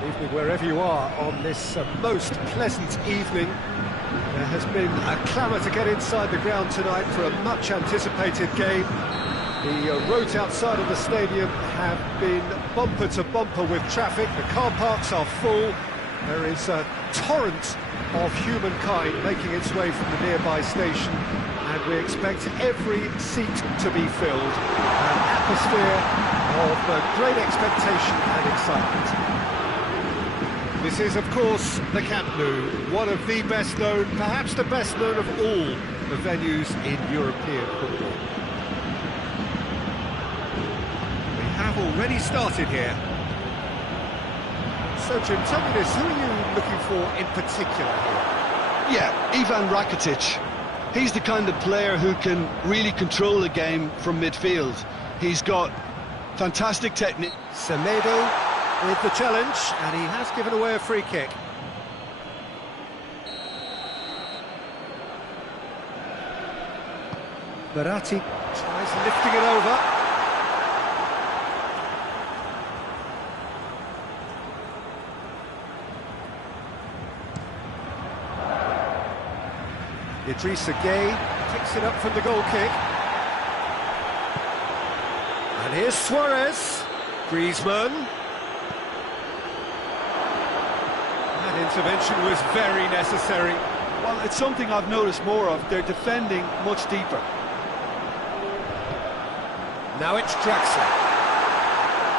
Good evening wherever you are on this most pleasant evening. There has been a clamour to get inside the ground tonight for a much-anticipated game. The roads outside of the stadium have been bumper to bumper with traffic. The car parks are full. There is a torrent of humankind making its way from the nearby station, and we expect every seat to be filled. An atmosphere of great expectation and excitement. This is, of course, the Camp Nou, one of the best known, perhaps the best known of all the venues in European football. We have already started here. So, Jim, tell me this, who are you looking for in particular here? Yeah, Ivan Rakitic. He's the kind of player who can really control a game from midfield. He's got fantastic technique. Semedo with the challenge, and he has given away a free kick. Verratti tries lifting it over. Idrissa Gueye picks it up from the goal kick. And here's Suarez. Griezmann. That intervention was very necessary. Well, it's something I've noticed more of. They're defending much deeper. Now it's Draxler.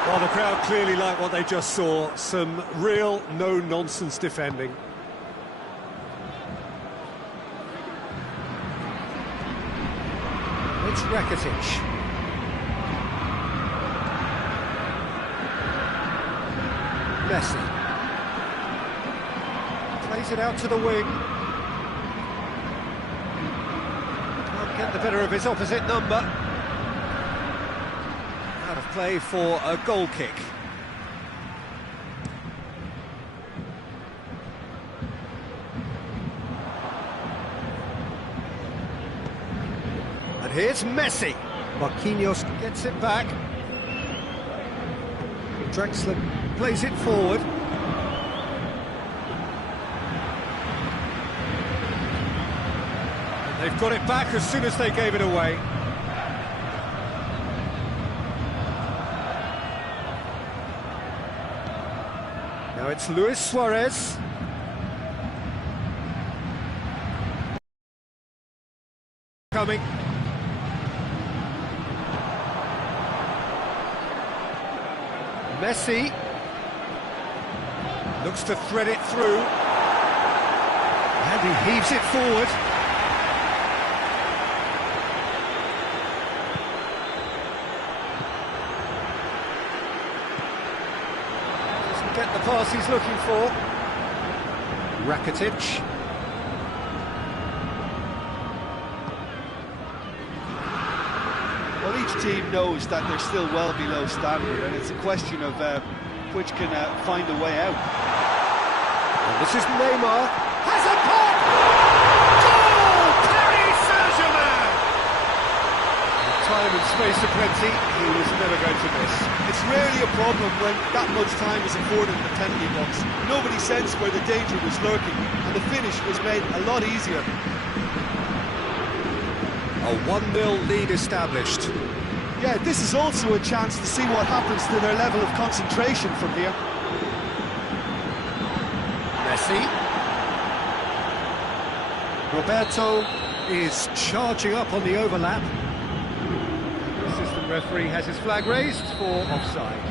Well, the crowd clearly like what they just saw. Some real no-nonsense defending. It's Rakitic. Messi. Plays it out to the wing. Can't get the better of his opposite number. Out of play for a goal kick. And here's Messi. Marquinhos gets it back. Draxler plays it forward. And they've got it back as soon as they gave it away. Now it's Luis Suarez. Coming. Messi looks to thread it through, and he heaves it forward. Doesn't get the pass he's looking for. Rakitic. Well, each team knows that they're still well below standard, and it's a question of which can find a way out. And this is Neymar. Has a pop! Goal! Paris Saint-Germain! Time and space aplenty, he was never going to miss. It's rarely a problem when that much time is afforded in the penalty box. Nobody sensed where the danger was lurking, and the finish was made a lot easier. A 1-0 lead established. Yeah, this is also a chance to see what happens to their level of concentration from here. Messi. Roberto is charging up on the overlap. The assistant referee has his flag raised for offside.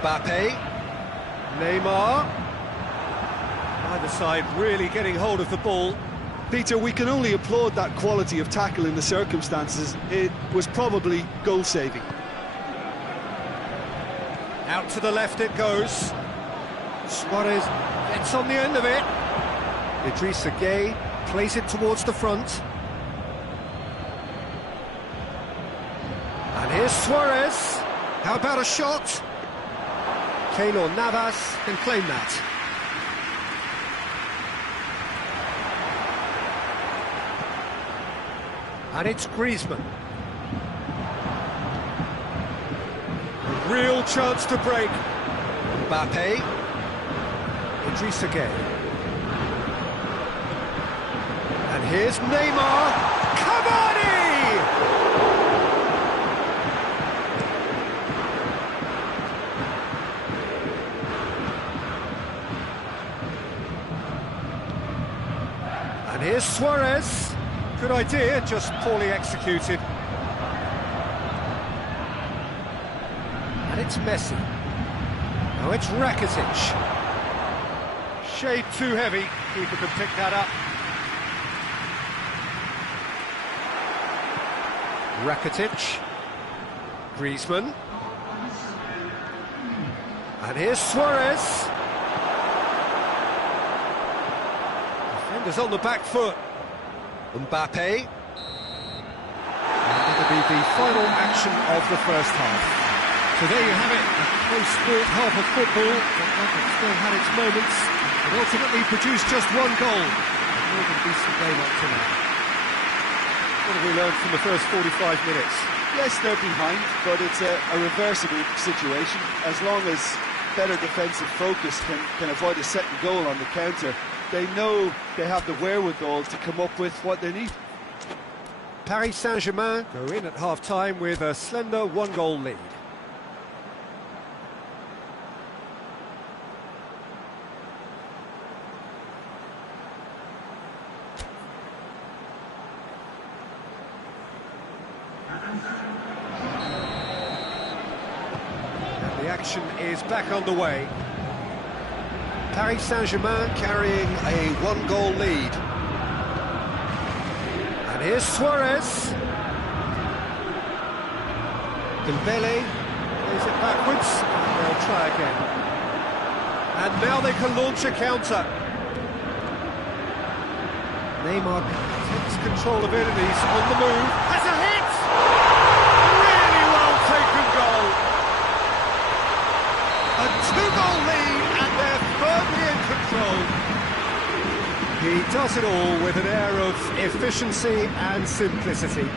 Mbappe, Neymar, either side really getting hold of the ball. Peter, we can only applaud that quality of tackle in the circumstances. It was probably goal-saving. Out to the left it goes. Suarez gets on the end of it. Idrissa Gueye plays it towards the front. And here's Suarez. How about a shot? Keylor Navas can claim that. And it's Griezmann. A real chance to break. Mbappe. Idrissa Gueye. And here's Neymar. Cavani! And here's Suarez. Good idea, just poorly executed. And it's Messi. Now it's Rakitic. Shade too heavy, keeper can pick that up. Rakitic. Griezmann. And here's Suarez. Defenders on the back foot. Mbappe. And it'll be the final action of the first half. So there you have it, a close-fought half of football, but one that still had its moments, and ultimately produced just one goal. A more than decent game up to now. What have we learned from the first 45 minutes? Yes, they're behind, but it's a reversible situation. As long as better defensive focus can avoid a second goal on the counter, they know they have the wherewithal to come up with what they need. Paris Saint-Germain go in at half-time with a slender one-goal lead. And the action is back on the way. Paris Saint-Germain carrying a one-goal lead. And here's Suarez. Dembele plays it backwards, and they'll try again. And now they can launch a counter. Neymar takes control of it, and he's on the move. Has a hit! Really well taken goal. A two-goal lead, and they're firmly in control. He does it all with an air of efficiency and simplicity.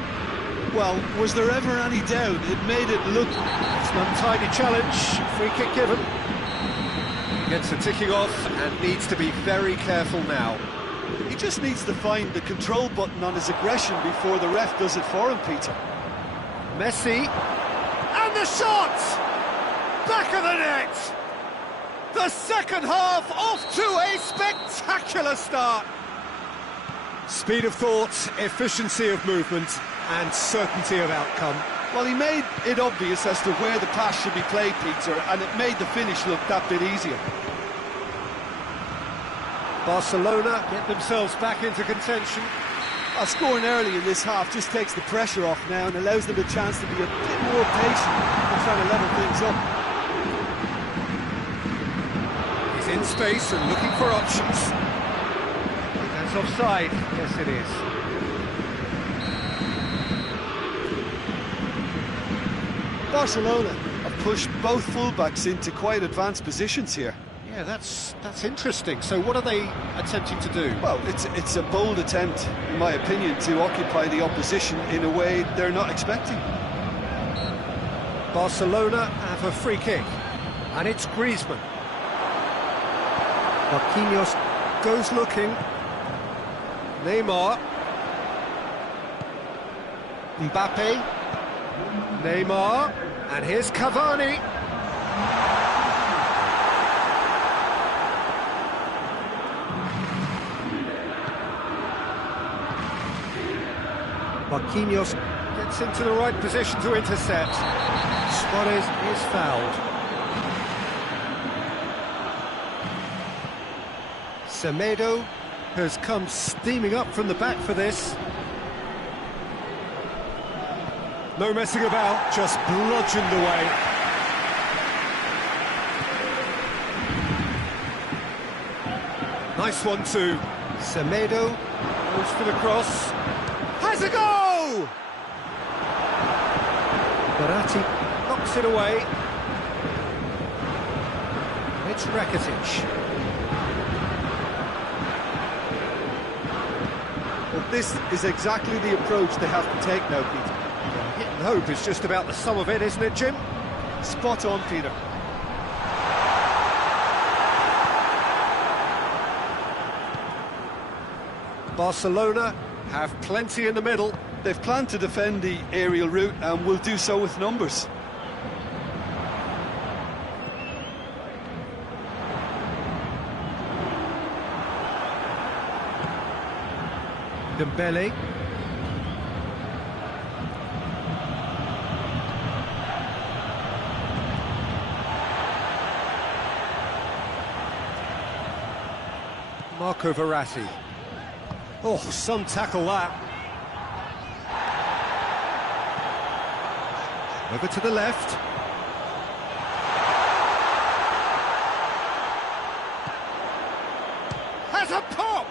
Well, was there ever any doubt? It made it look... It's an untidy challenge, free kick given. He gets the ticking off and needs to be very careful now. He just needs to find the control button on his aggression before the ref does it for him, Peter. Messi, and the shot! Back of the net! The second half off to a spectacular start. Speed of thought, efficiency of movement, and certainty of outcome. Well, he made it obvious as to where the pass should be played, Peter, and it made the finish look that bit easier. Barcelona get themselves back into contention. Scoring early in this half just takes the pressure off now and allows them a chance to be a bit more patient and try to level things up. He's in space and looking for options. That's offside. Yes, it is. Barcelona have pushed both fullbacks into quite advanced positions here. Yeah, that's interesting. So what are they attempting to do? Well, it's a bold attempt, in my opinion, to occupy the opposition in a way they're not expecting. Barcelona have a free kick, and it's Griezmann. Marquinhos goes looking. Neymar. Mbappe. Neymar. And here's Cavani. Marquinhos gets into the right position to intercept. Suarez is fouled. Semedo has come steaming up from the back for this. No messing about, just bludgeoned away. Nice one too. Semedo goes for the cross. Has a go! Verratti knocks it away. It's Rakitic. this is exactly the approach they have to take now, Peter. Hit and hope is just about the sum of it, isn't it, Jim? Spot on, Peter. Barcelona have plenty in the middle. They've planned to defend the aerial route and will do so with numbers. Dembele. Marco Verratti. Oh, some tackle that. Over to the left. Has a pop!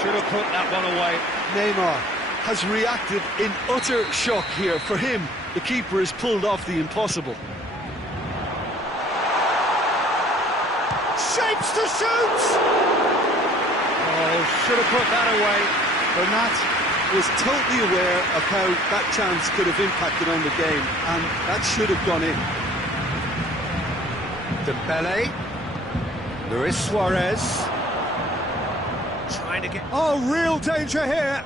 Should have put that one away. Neymar has reacted in utter shock here. For him, the keeper has pulled off the impossible. Shapes to shoot! Oh, should have put that away. Bernat was totally aware of how that chance could have impacted on the game, and that should have gone in. Dembele. Luis Suarez. Trying to get... Oh, real danger here!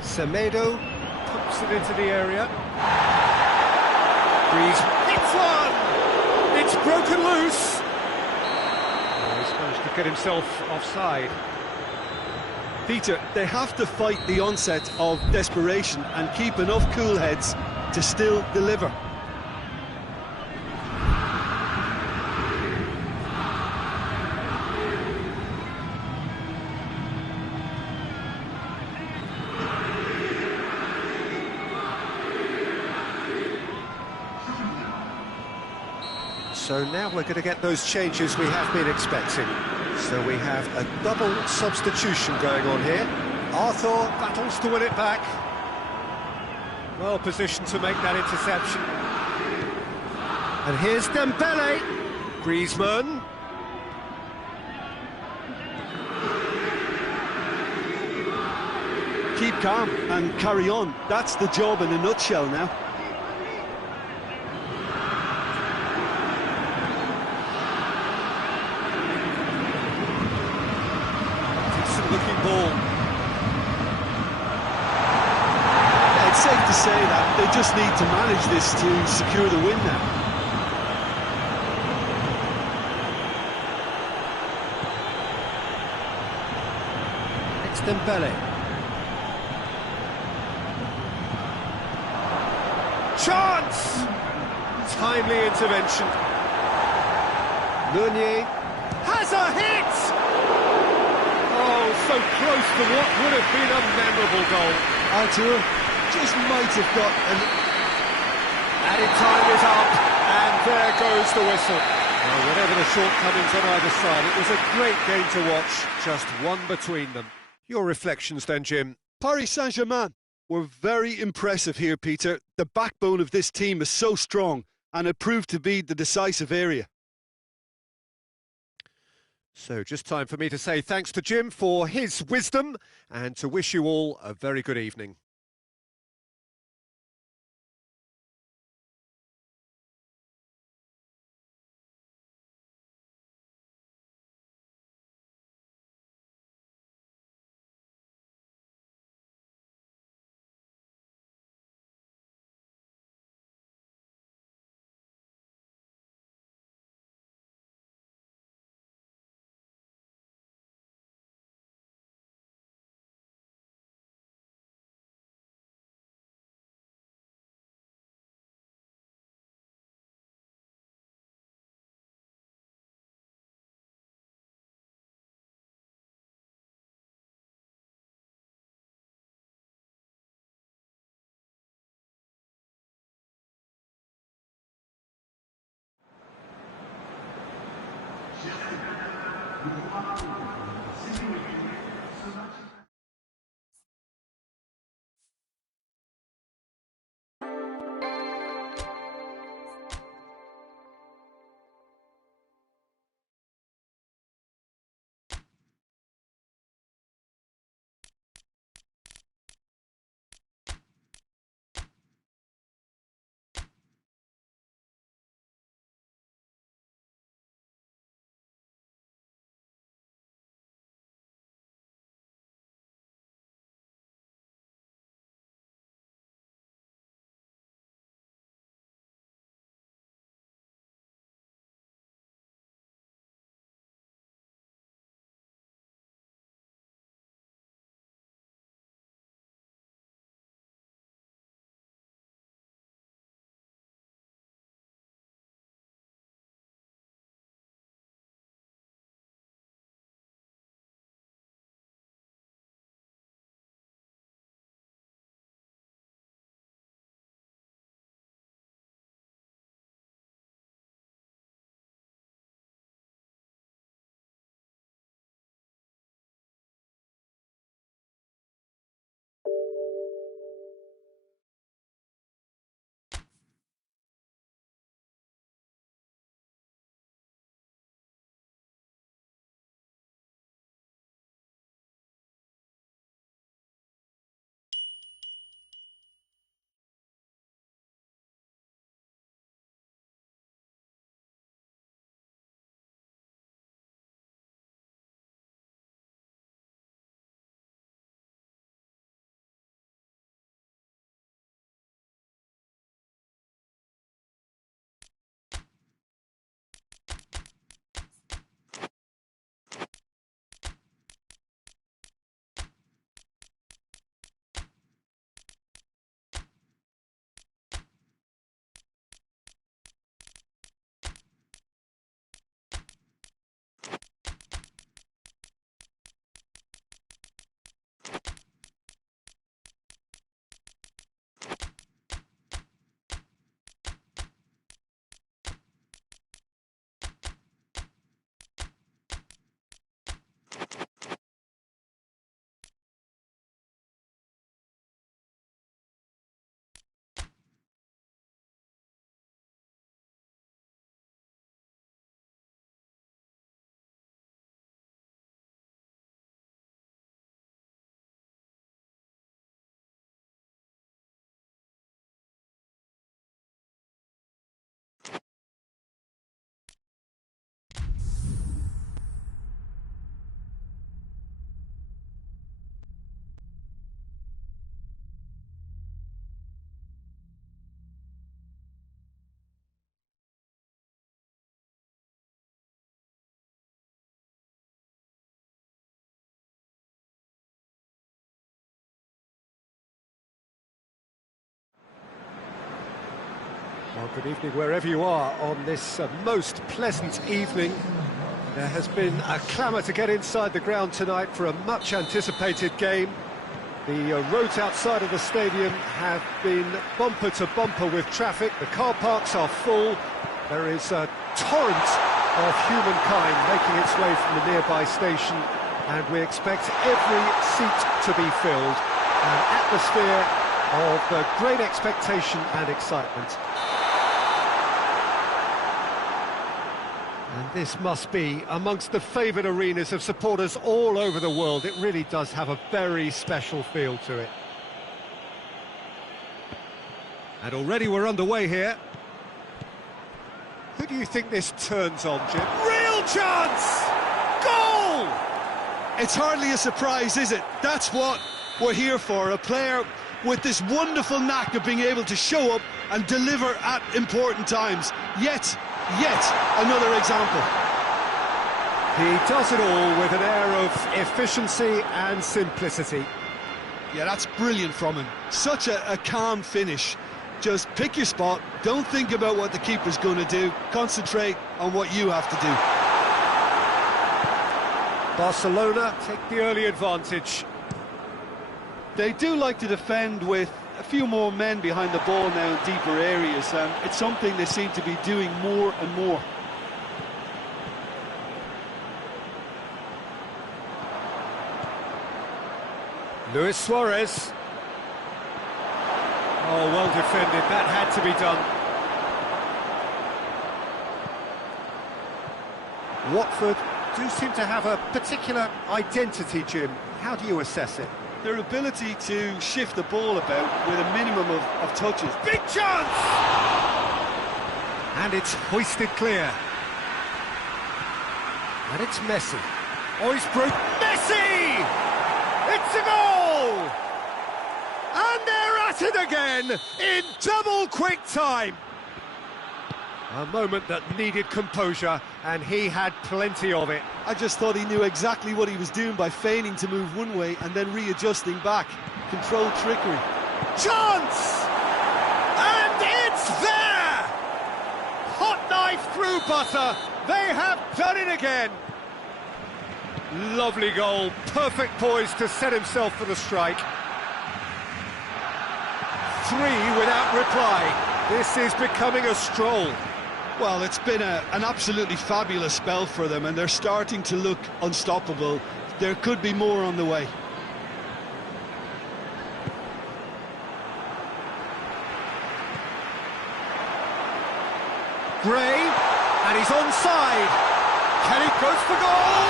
Semedo pumps it into the area. Breeze hits one! It's broken loose! Oh, he's managed to get himself offside. Peter, they have to fight the onset of desperation and keep enough cool heads to still deliver. So now we're going to get those changes we have been expecting. So we have a double substitution going on here. Arthur battles to win it back. Well positioned to make that interception. And here's Dembele. Griezmann. Keep calm and carry on. That's the job in a nutshell now. Looking ball. Yeah, it's safe to say that they just need to manage this to secure the win now. It's Dembele. Chance! Timely intervention. Meunier has a hit! Oh, so close to what would have been a memorable goal. Arthur just might have got an... Added time is up, and there goes the whistle. Well, whatever the shortcomings on either side, it was a great game to watch, just one between them. Your reflections then, Jim? Paris Saint-Germain were very impressive here, Peter. The backbone of this team is so strong, and it proved to be the decisive area. So just time for me to say thanks to Jim for his wisdom and to wish you all a very good evening. Well, good evening wherever you are on this most pleasant evening. There has been a clamour to get inside the ground tonight for a much-anticipated game. The roads outside of the stadium have been bumper to bumper with traffic. The car parks are full. There is a torrent of humankind making its way from the nearby station, and we expect every seat to be filled. An atmosphere of great expectation and excitement. And this must be amongst the favoured arenas of supporters all over the world. It really does have a very special feel to it. And already we're underway here. Who do you think this turns on, Jim? Real chance! Goal! It's hardly a surprise, is it? That's what we're here for. A player with this wonderful knack of being able to show up and deliver at important times. Yet another example. He does it all with an air of efficiency and simplicity. Yeah, that's brilliant from him. Such a calm finish. Just pick your spot, don't think about what the keeper's going to do, concentrate on what you have to do. Barcelona take the early advantage. They do like to defend with a few more men behind the ball now in deeper areas. It's something they seem to be doing more and more. Luis Suarez. Oh, well defended. That had to be done. Watford do seem to have a particular identity, Jim. How do you assess it? Their ability to shift the ball about with a minimum of touches. Big chance! And it's hoisted clear. And it's Messi. Oh, he's broke. Messi! It's a goal! And they're at it again in double quick time. A moment that needed composure, and he had plenty of it. I just thought he knew exactly what he was doing by feigning to move one way and then readjusting back. Controlled trickery. Chance! And it's there! Hot knife through butter. They have done it again. Lovely goal. Perfect poise to set himself for the strike. 3 without reply. This is becoming a stroll. Well, it's been an absolutely fabulous spell for them, and they're starting to look unstoppable. There could be more on the way. Gray, and he's onside. Kelly goes for goal.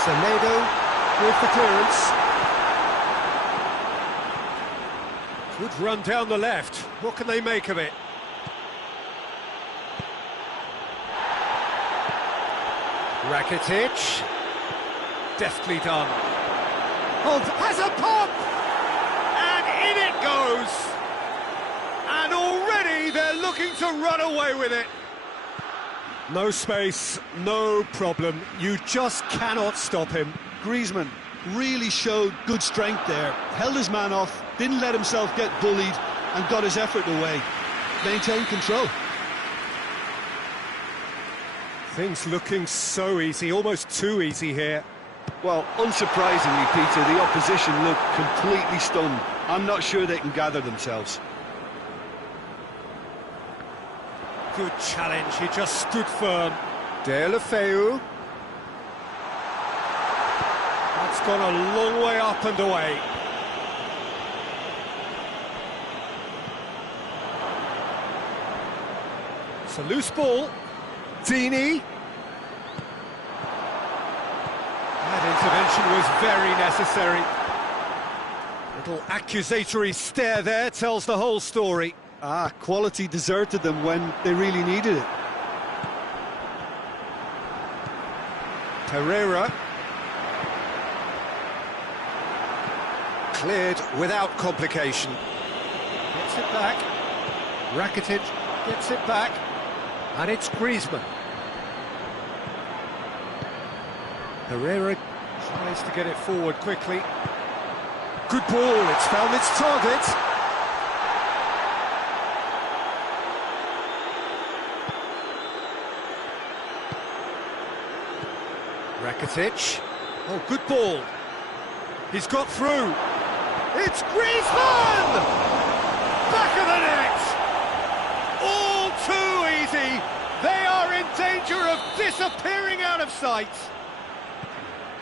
Semedo with the clearance. Good run down the left. What can they make of it? Rakitic. Deftly done. Holt has a pop! And in it goes! And already they're looking to run away with it. No space, no problem. You just cannot stop him. Griezmann really showed good strength there. Held his man off, didn't let himself get bullied, and got his effort away. Maintained control. Things looking so easy, almost too easy here. Well, unsurprisingly, Peter, the opposition look completely stunned. I'm not sure they can gather themselves. Good challenge, he just stood firm. Deulofeu. That's gone a long way up and away. It's a loose ball. Dini. That intervention was very necessary. Little accusatory stare there tells the whole story. Quality deserted them when they really needed it. Pereira. Cleared without complication. Gets it back. Rakitic gets it back. And it's Griezmann. Herrera tries to get it forward quickly. Good ball, it's found its target. Rakitic. Oh, good ball. He's got through. It's Griezmann! Back of the net! All too easy. They are in danger of disappearing out of sight.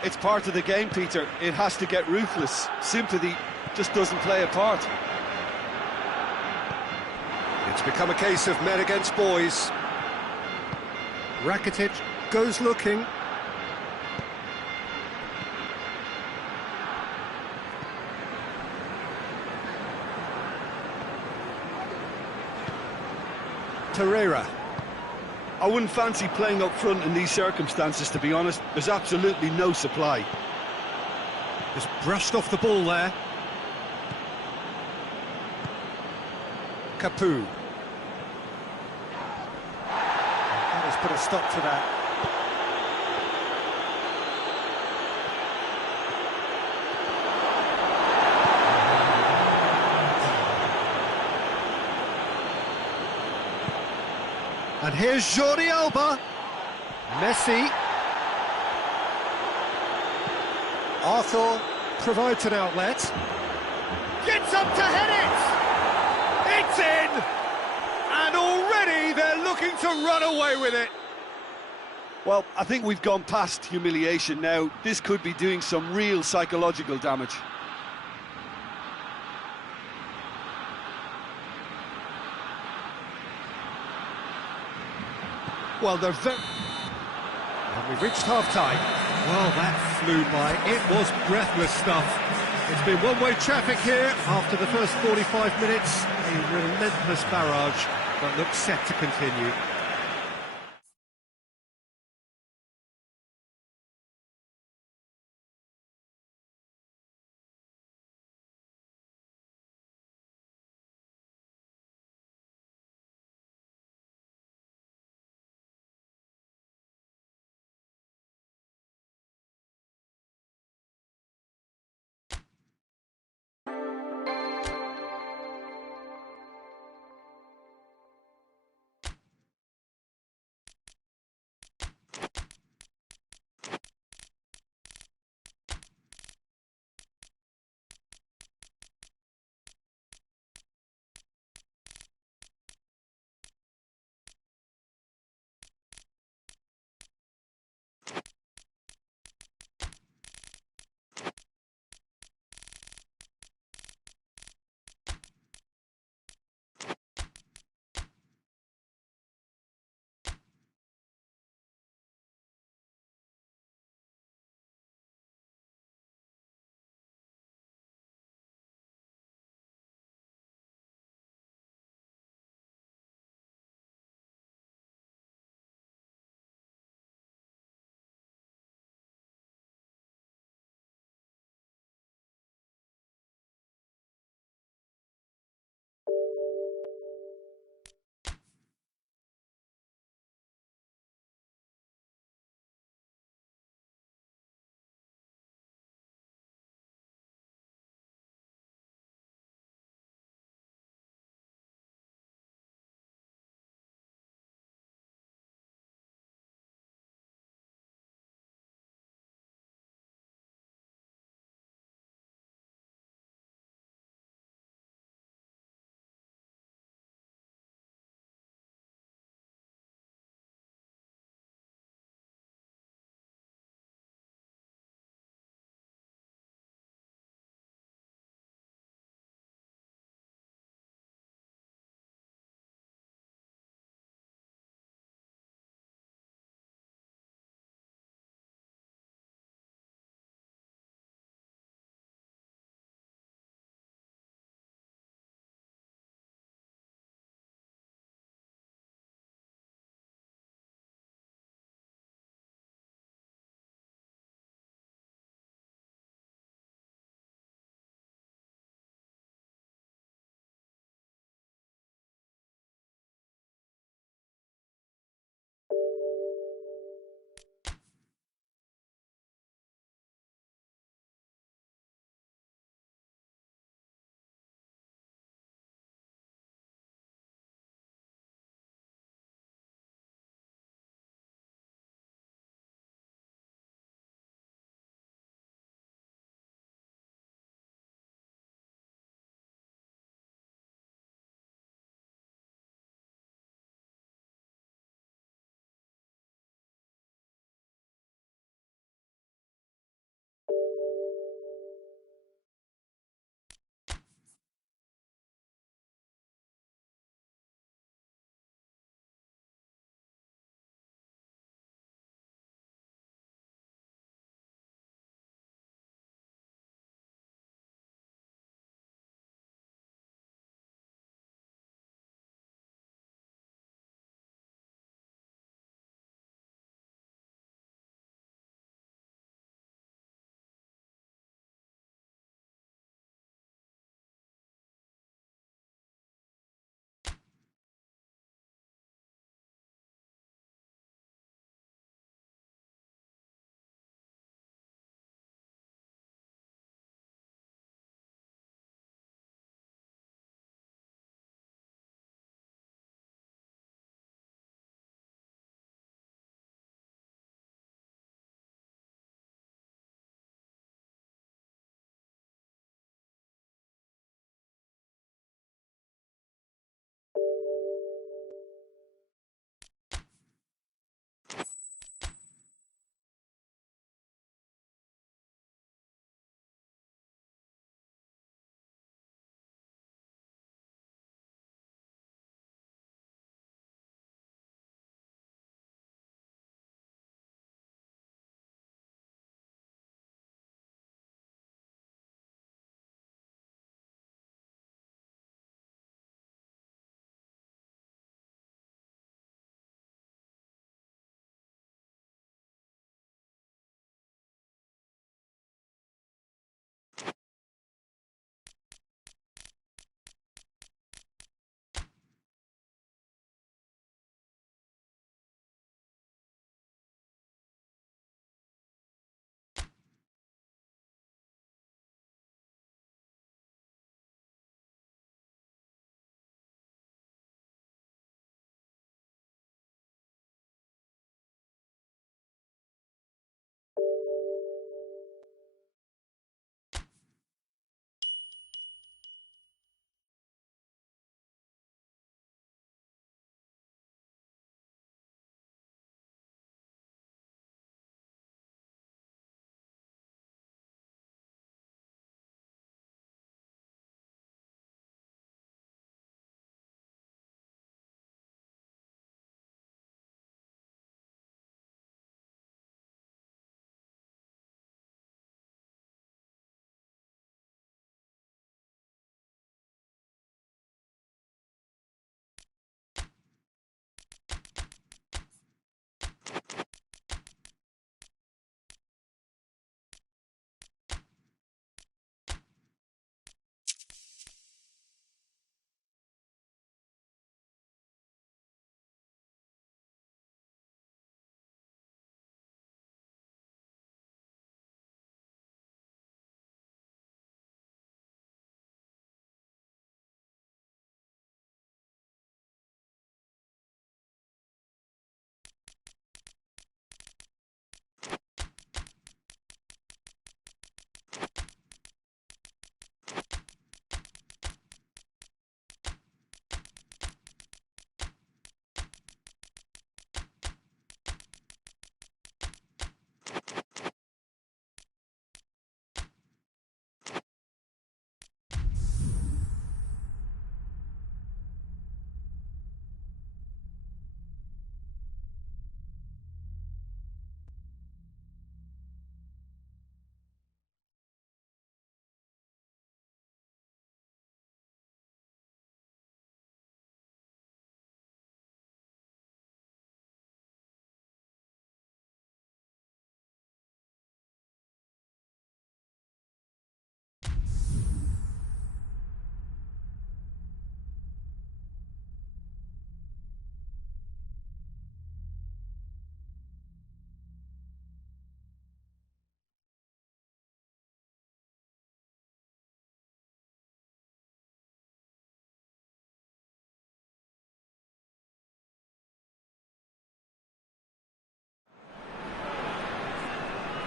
It's part of the game, Peter. It has to get ruthless. Sympathy just doesn't play a part. It's become a case of men against boys. Rakitic goes looking. Torreira. I wouldn't fancy playing up front in these circumstances, to be honest. There's absolutely no supply. Just brushed off the ball there. Capu. That has put a stop to that. And here's Jordi Alba. Messi. Arthur provides an outlet. Gets up to head it! It's in! And already they're looking to run away with it. Well, I think we've gone past humiliation now. This could be doing some real psychological damage. Well, they're very... And we've reached half-time. Well, that flew by. It was breathless stuff. It's been one-way traffic here after the first 45 minutes. A relentless barrage that looks set to continue.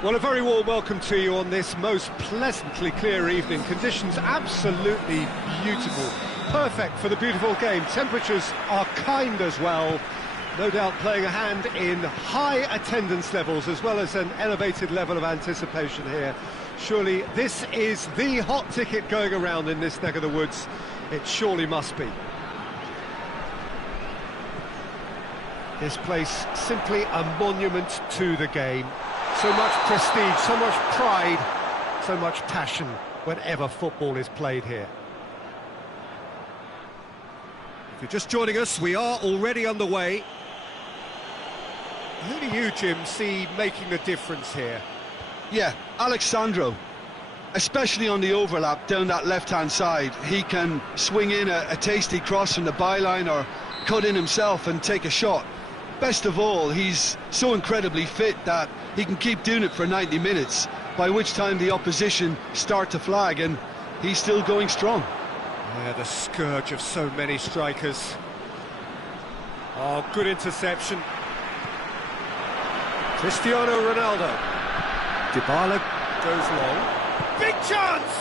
Well, a very warm welcome to you on this most pleasantly clear evening. Conditions absolutely beautiful. Perfect for the beautiful game. Temperatures are kind as well. No doubt playing a hand in high attendance levels as well as an elevated level of anticipation here. Surely this is the hot ticket going around in this neck of the woods. It surely must be. This place simply a monument to the game. So much prestige, so much pride, so much passion whenever football is played here. If you're just joining us, we are already underway. Who do you, Jim, see making the difference here? Yeah, Alexandro, especially on the overlap down that left-hand side. He can swing in a tasty cross from the byline or cut in himself and take a shot. Best of all, he's so incredibly fit that he can keep doing it for 90 minutes, by which time the opposition start to flag, and he's still going strong. Yeah, the scourge of so many strikers. Oh, good interception. Cristiano Ronaldo. Dybala goes long. Big chance!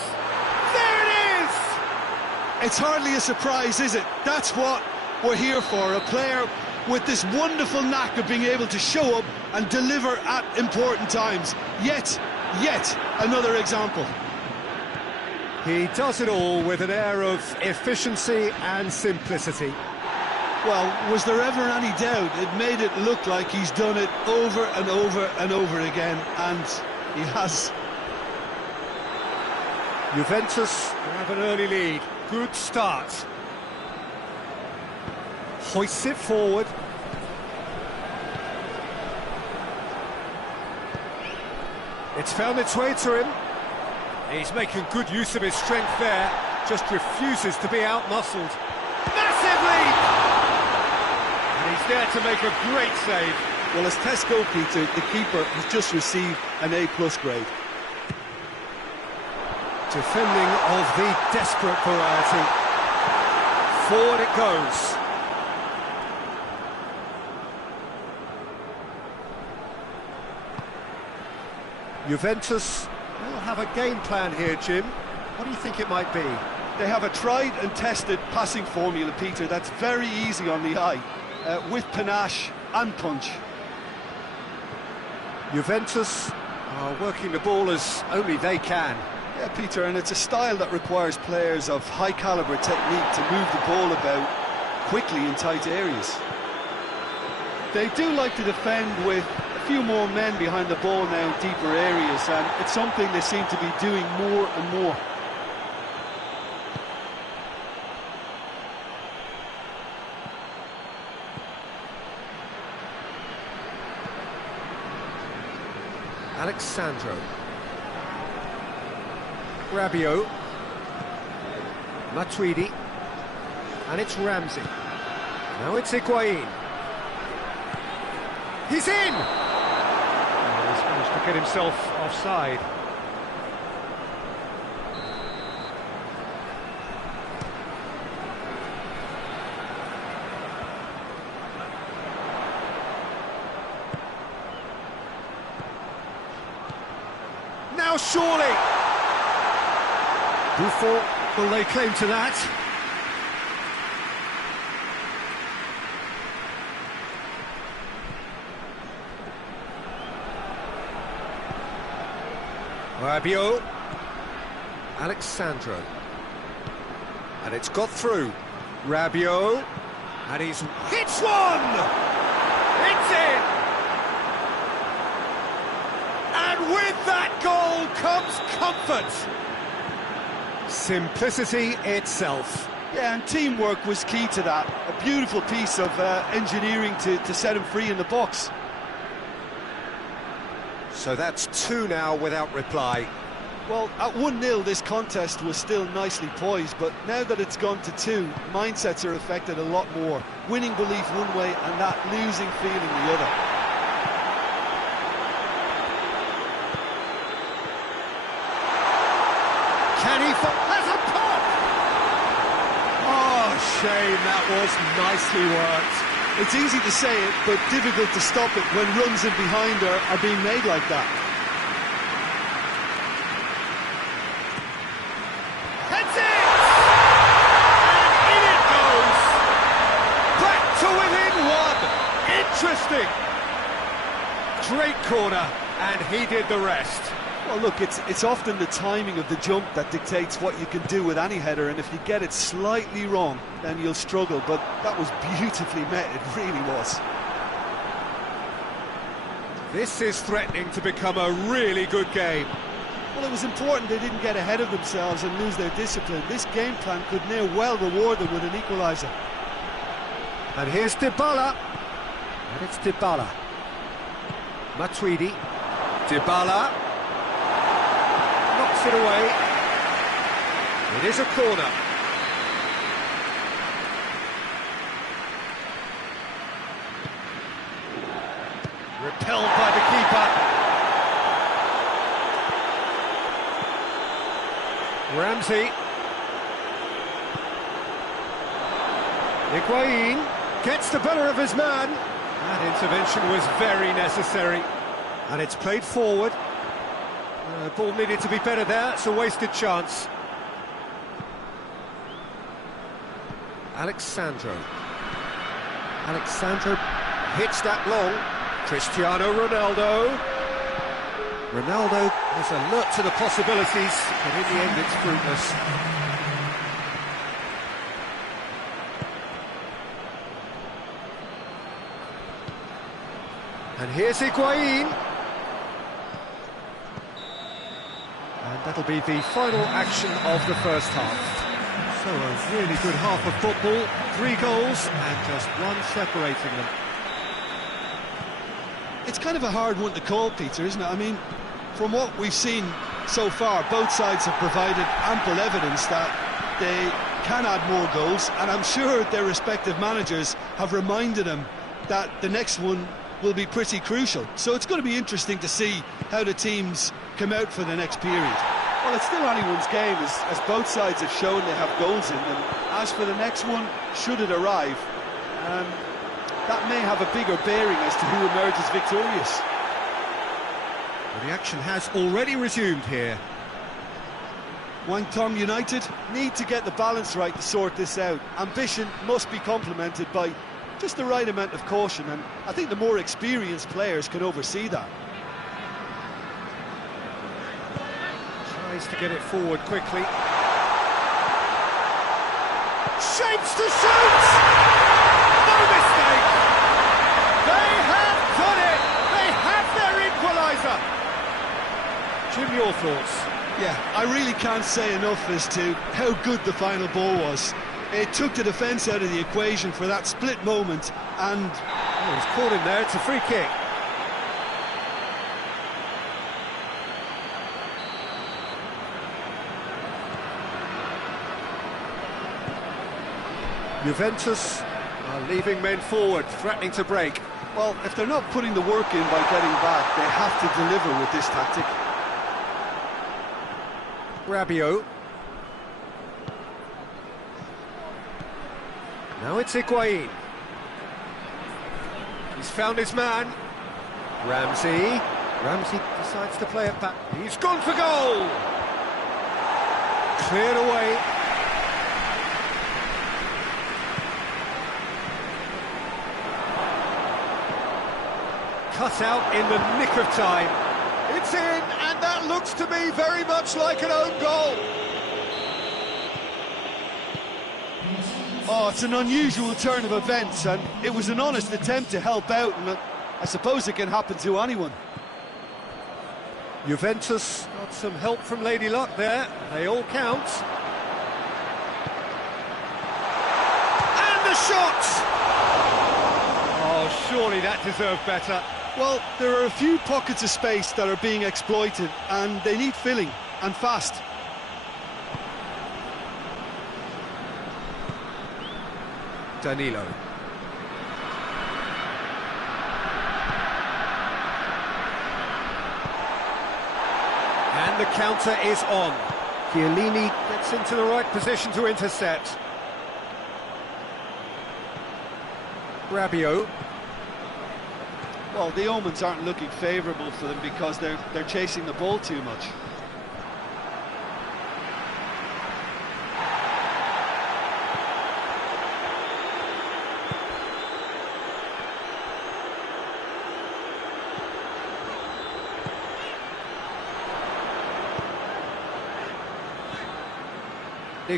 There it is! It's hardly a surprise, is it? That's what we're here for, a player with this wonderful knack of being able to show up and deliver at important times. Yet another example. He does it all with an air of efficiency and simplicity. Well, was there ever any doubt? It made it look like he's done it over and over and over again, and he has. Juventus have an early lead. Good start. Hoists it forward. It's found its way to him. He's making good use of his strength there. Just refuses to be out-muscled. Massive leap! And he's there to make a great save. Well, as test goalkeeper, the keeper has just received an A+ grade. Defending of the desperate variety. Forward it goes. Juventus will have a game plan here, Jim. What do you think it might be? They have a tried and tested passing formula, Peter, that's very easy on the eye, with panache and punch. Juventus are working the ball as only they can. Yeah, Peter, and it's a style that requires players of high calibre technique to move the ball about quickly in tight areas. They do like to defend with a few more men behind the ball now in deeper areas, and it's something they seem to be doing more and more. Alexandro. Rabiot. Matuidi. And it's Ramsey. Now it's Higuain. He's in! Oh, he's managed to get himself offside. Now surely! Buffon, will they claim to that? Rabiot, Alexandro, and it's got through. Rabiot, and he's hits one! It's in! And with that goal comes comfort. Simplicity itself. Yeah, and teamwork was key to that. A beautiful piece of engineering to set him free in the box. So that's 2 now without reply. Well, at 1-0 this contest was still nicely poised, but now that it's gone to 2, mindsets are affected a lot more. Winning belief one way and that losing feeling the other. Can he has a pop! Oh, shame, that was nicely worked. It's easy to say it, but difficult to stop it when runs in behind are being made like that. Interesting! Great corner, and he did the rest. Well, look, it's often the timing of the jump that dictates what you can do with any header, and if you get it slightly wrong, then you'll struggle, but that was beautifully met, it really was. This is threatening to become a really good game. Well, it was important they didn't get ahead of themselves and lose their discipline. This game plan could now well reward them with an equaliser. And here's Dybala. And it's Dybala. Matuidi. Dybala. Knocks it away. It is a corner. Repelled by the keeper. Ramsey. Higuain gets the better of his man. That intervention was very necessary. And it's played forward. The ball needed to be better there. It's a wasted chance. Alexandro hits that long. Cristiano Ronaldo. Ronaldo is alert to the possibilities, but in the end it's fruitless. And here's Higuain. And that'll be the final action of the first half. So a really good half of football, 3 goals and just one separating them. It's kind of a hard one to call, Peter, isn't it? I mean, from what we've seen so far, both sides have provided ample evidence that they can add more goals, and I'm sure their respective managers have reminded them that the next one will be pretty crucial. So it's going to be interesting to see how the teams come out for the next period. Well, it's still anyone's game, as both sides have shown they have goals in them. As for the next one, should it arrive, that may have a bigger bearing as to who emerges victorious. Well, the action has already resumed here. Guangdong United need to get the balance right to sort this out. Ambition must be complemented by just the right amount of caution, and I think the more experienced players can oversee that. Tries to get it forward quickly. Shapes to shoot! No mistake! They have done it! They have their equaliser! Jim, your thoughts? Yeah, I really can't say enough as to how good the final ball was. It took the defence out of the equation for that split moment, and... Oh, he's caught him there, it's a free kick. Juventus are leaving men forward, threatening to break. Well, if they're not putting the work in by getting back, they have to deliver with this tactic. Rabiot. Now it's Higuain. He's found his man. Ramsey decides to play it back. He's gone for goal! Cleared away. Cut out in the nick of time. It's in, and that looks to me very much like an own goal. Oh, it's an unusual turn of events, and it was an honest attempt to help out, and I suppose it can happen to anyone. Juventus got some help from Lady Luck there. They all count. And the shot! Oh, surely that deserved better. Well, there are a few pockets of space that are being exploited, and they need filling, and fast. Danilo. And the counter is on. Chiellini gets into the right position to intercept. Rabiot. Well, the omens aren't looking favourable for them because they're chasing the ball too much.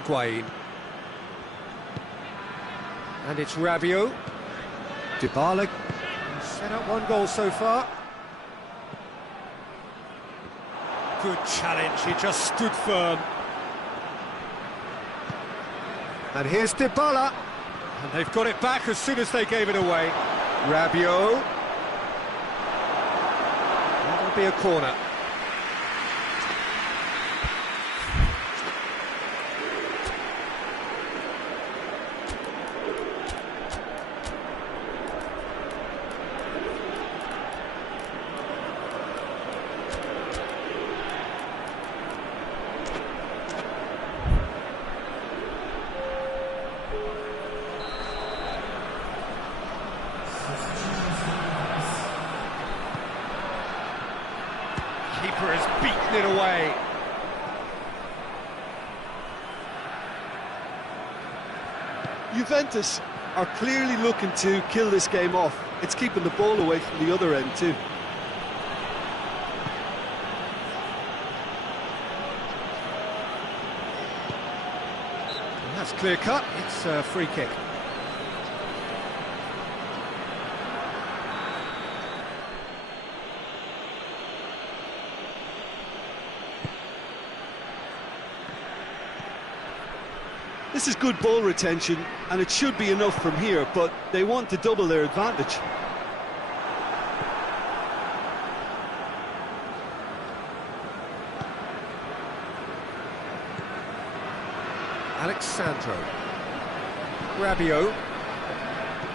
Higuain. And it's Rabiot. Dybala. He's set up one goal so far. Good challenge, he just stood firm. And here's Dybala. And they've got it back as soon as they gave it away. Rabiot. That'll be a corner. Keeper has beaten it away. Juventus are clearly looking to kill this game off. It's keeping the ball away from the other end too. That's clear cut, it's a free kick. This is good ball retention, and it should be enough from here, but they want to double their advantage. Alexandro. Rabiot.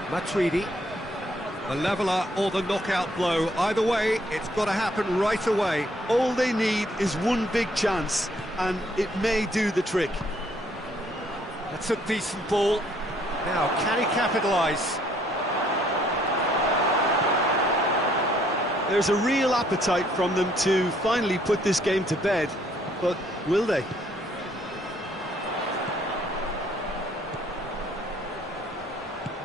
Matuidi. The leveller or the knockout blow. Either way, it's got to happen right away. All they need is one big chance, and it may do the trick. That's a decent ball. Now, can he capitalise? There's a real appetite from them to finally put this game to bed, but will they?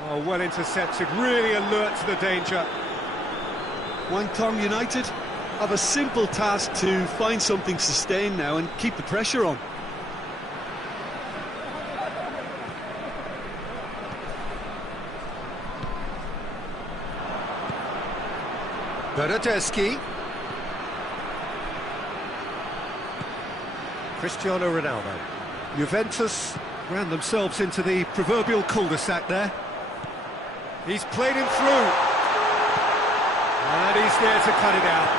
Oh, well intercepted, really alert to the danger. Guangdong United have a simple task to find something sustained now and keep the pressure on. Bernardeschi. Cristiano Ronaldo. Juventus ran themselves into the proverbial cul-de-sac there. He's played him through. And he's there to cut it out.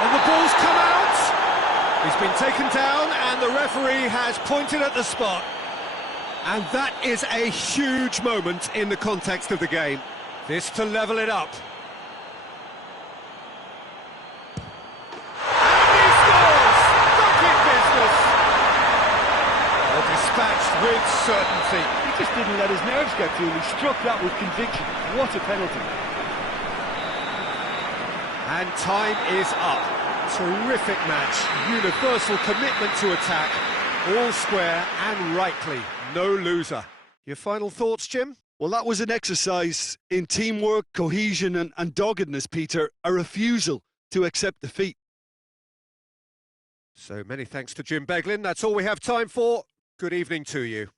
And the ball's come out. He's been taken down and the referee has pointed at the spot. And that is a huge moment in the context of the game. This to level it up. And he scores! Bucket business! Well, dispatched with certainty. He just didn't let his nerves get to him. He struck that with conviction. What a penalty. And time is up. Terrific match. Universal commitment to attack. All square and rightly. No loser. Your final thoughts, Jim? Well, that was an exercise in teamwork, cohesion and doggedness, Peter. A refusal to accept defeat. So many thanks to Jim Beglin. That's all we have time for. Good evening to you.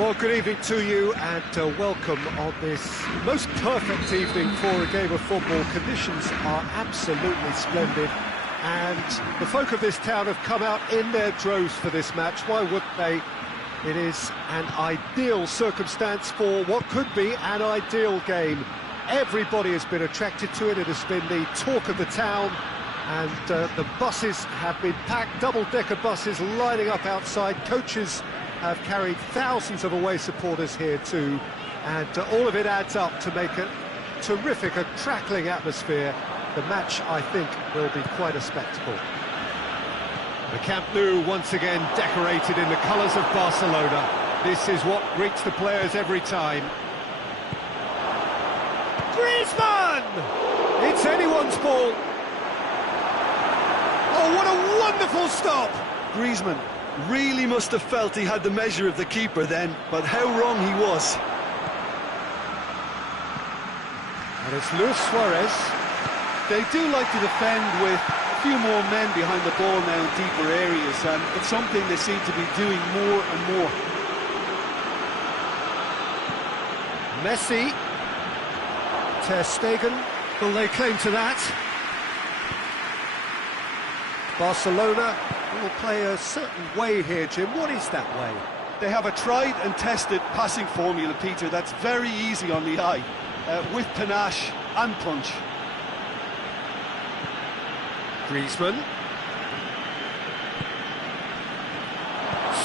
Well, good evening to you and welcome on this most perfect evening for a game of football. Conditions are absolutely splendid and the folk of this town have come out in their droves for this match. Why wouldn't they? It is an ideal circumstance for what could be an ideal game. Everybody has been attracted to it. It has been the talk of the town, and the buses have been packed, double-decker buses lining up outside. Coaches have carried thousands of away supporters here too, and all of it adds up to make a terrific, a crackling atmosphere. The match, I think, will be quite a spectacle. The Camp Nou once again decorated in the colours of Barcelona. This is what greets the players every time. Griezmann! It's anyone's ball. Oh, what a wonderful stop! Griezmann really must have felt he had the measure of the keeper then, but how wrong he was. And it's Luis Suarez. They do like to defend with a few more men behind the ball now in deeper areas, and it's something they seem to be doing more and more. Messi. Ter Stegen will lay claim to that. Barcelona will play a certain way here, Jim. What is that way? They have a tried and tested passing formula, Peter, that's very easy on the eye, with panache and punch. Griezmann.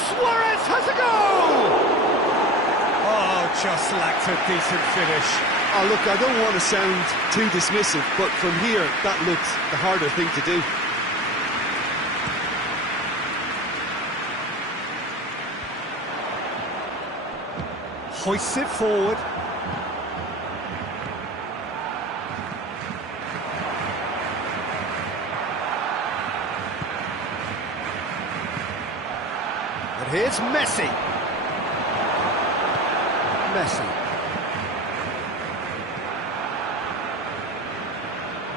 Suarez has a goal! Oh, just lacked a decent finish. Oh, look, I don't want to sound too dismissive, but from here, that looks the harder thing to do. Hoists it forward. And here's Messi.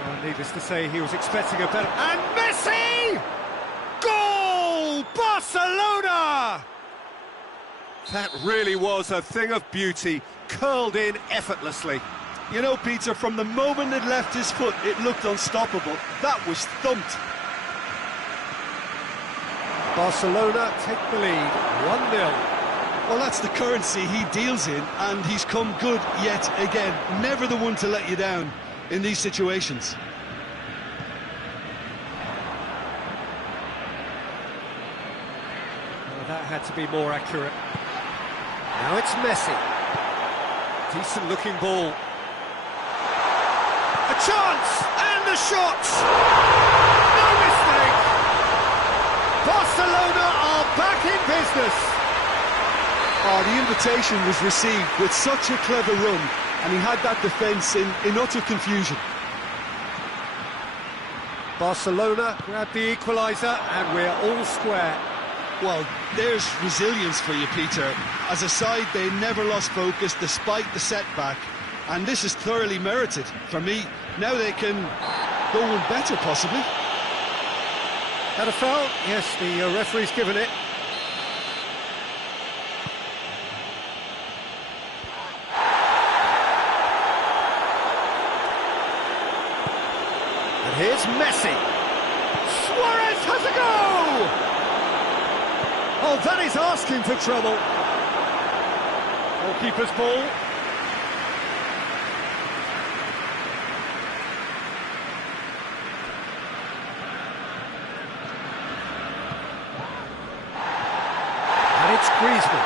Oh, needless to say, he was expecting a better... And Messi! Goal! Barcelona! That really was a thing of beauty, curled in effortlessly. You know, Peter, from the moment it left his foot, it looked unstoppable. That was thumped. Barcelona take the lead, 1-0. Well, that's the currency he deals in, and he's come good yet again. Never the one to let you down in these situations. Well, that had to be more accurate. Now it's Messi. Decent-looking ball. A chance! And the shot! No mistake! Barcelona are back in business! Oh, the invitation was received with such a clever run, and he had that defence in utter confusion. Barcelona grab the equaliser, and we're all square. Well, there's resilience for you, Peter. As a side, they never lost focus despite the setback, and this is thoroughly merited for me. Now they can go one better, possibly. Had a foul? Yes, the referee's given it. And here's Messi. Suarez has a goal! Oh, that is asking for trouble. Goalkeeper's ball. And it's Griezmann.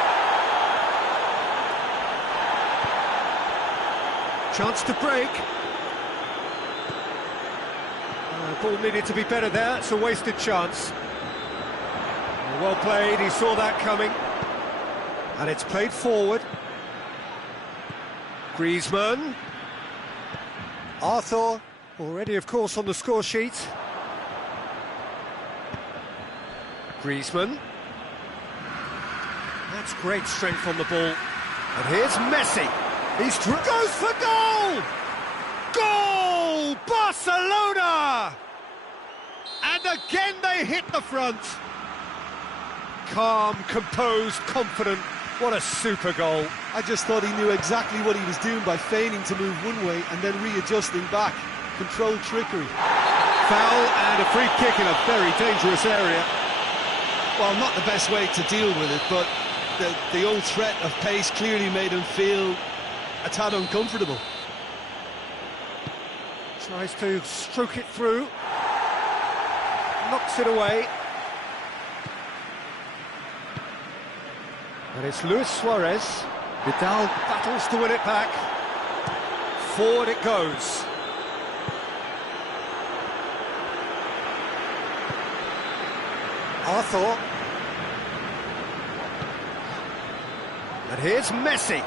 Chance to break. Ball needed to be better there. It's a wasted chance. Well played, he saw that coming. And it's played forward. Griezmann. Arthur, already of course on the score sheet. Griezmann. That's great strength on the ball. And here's Messi. He's goes for goal! Goal! Barcelona! And again they hit the front. Calm, composed, confident, What a super goal. I just thought he knew exactly what he was doing by feigning to move one way and then readjusting back. Controlled trickery. Foul and a free kick in a very dangerous area. Well, not the best way to deal with it, but the old threat of pace clearly made him feel a tad uncomfortable. Tries to stroke it through. Knocks it away. And it's Luis Suarez. Vidal battles to win it back. Forward it goes. Arthur. And here's Messi.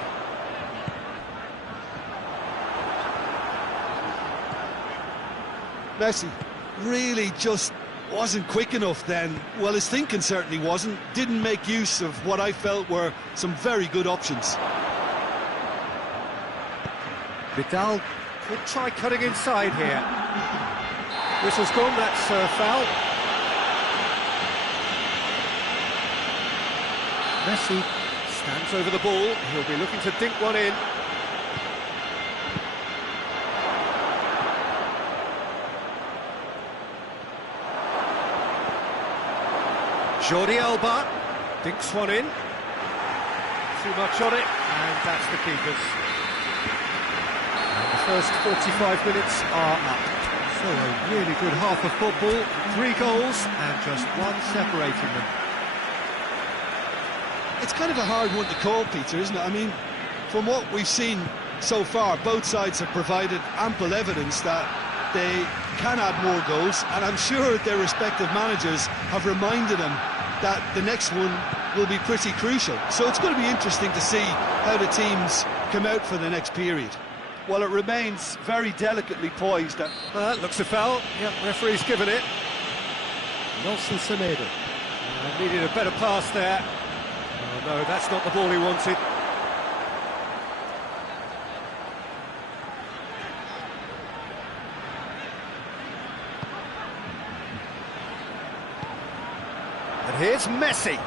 Messi really just wasn't quick enough then. Well, his thinking certainly wasn't. Didn't make use of what I felt were some very good options. Vidal could try cutting inside here. Whistle's gone, that's foul. Messi stands over the ball, he'll be looking to dink one in. Jordi Alba dinks one in. Too much on it, and that's the keeper's. And the first 45 minutes are up. So a really good half of football, 3 goals and just one separating them. It's kind of a hard one to call, Peter, isn't it? I mean, from what we've seen so far, both sides have provided ample evidence that they can add more goals, and I'm sure their respective managers have reminded them that the next one will be pretty crucial. So it's going to be interesting to see how the teams come out for the next period. Well, it remains very delicately poised. Looks a foul. Yep, referee's given it. Nelson Semedo. Needed a better pass there. Oh no, that's not the ball he wanted. And here's Messi.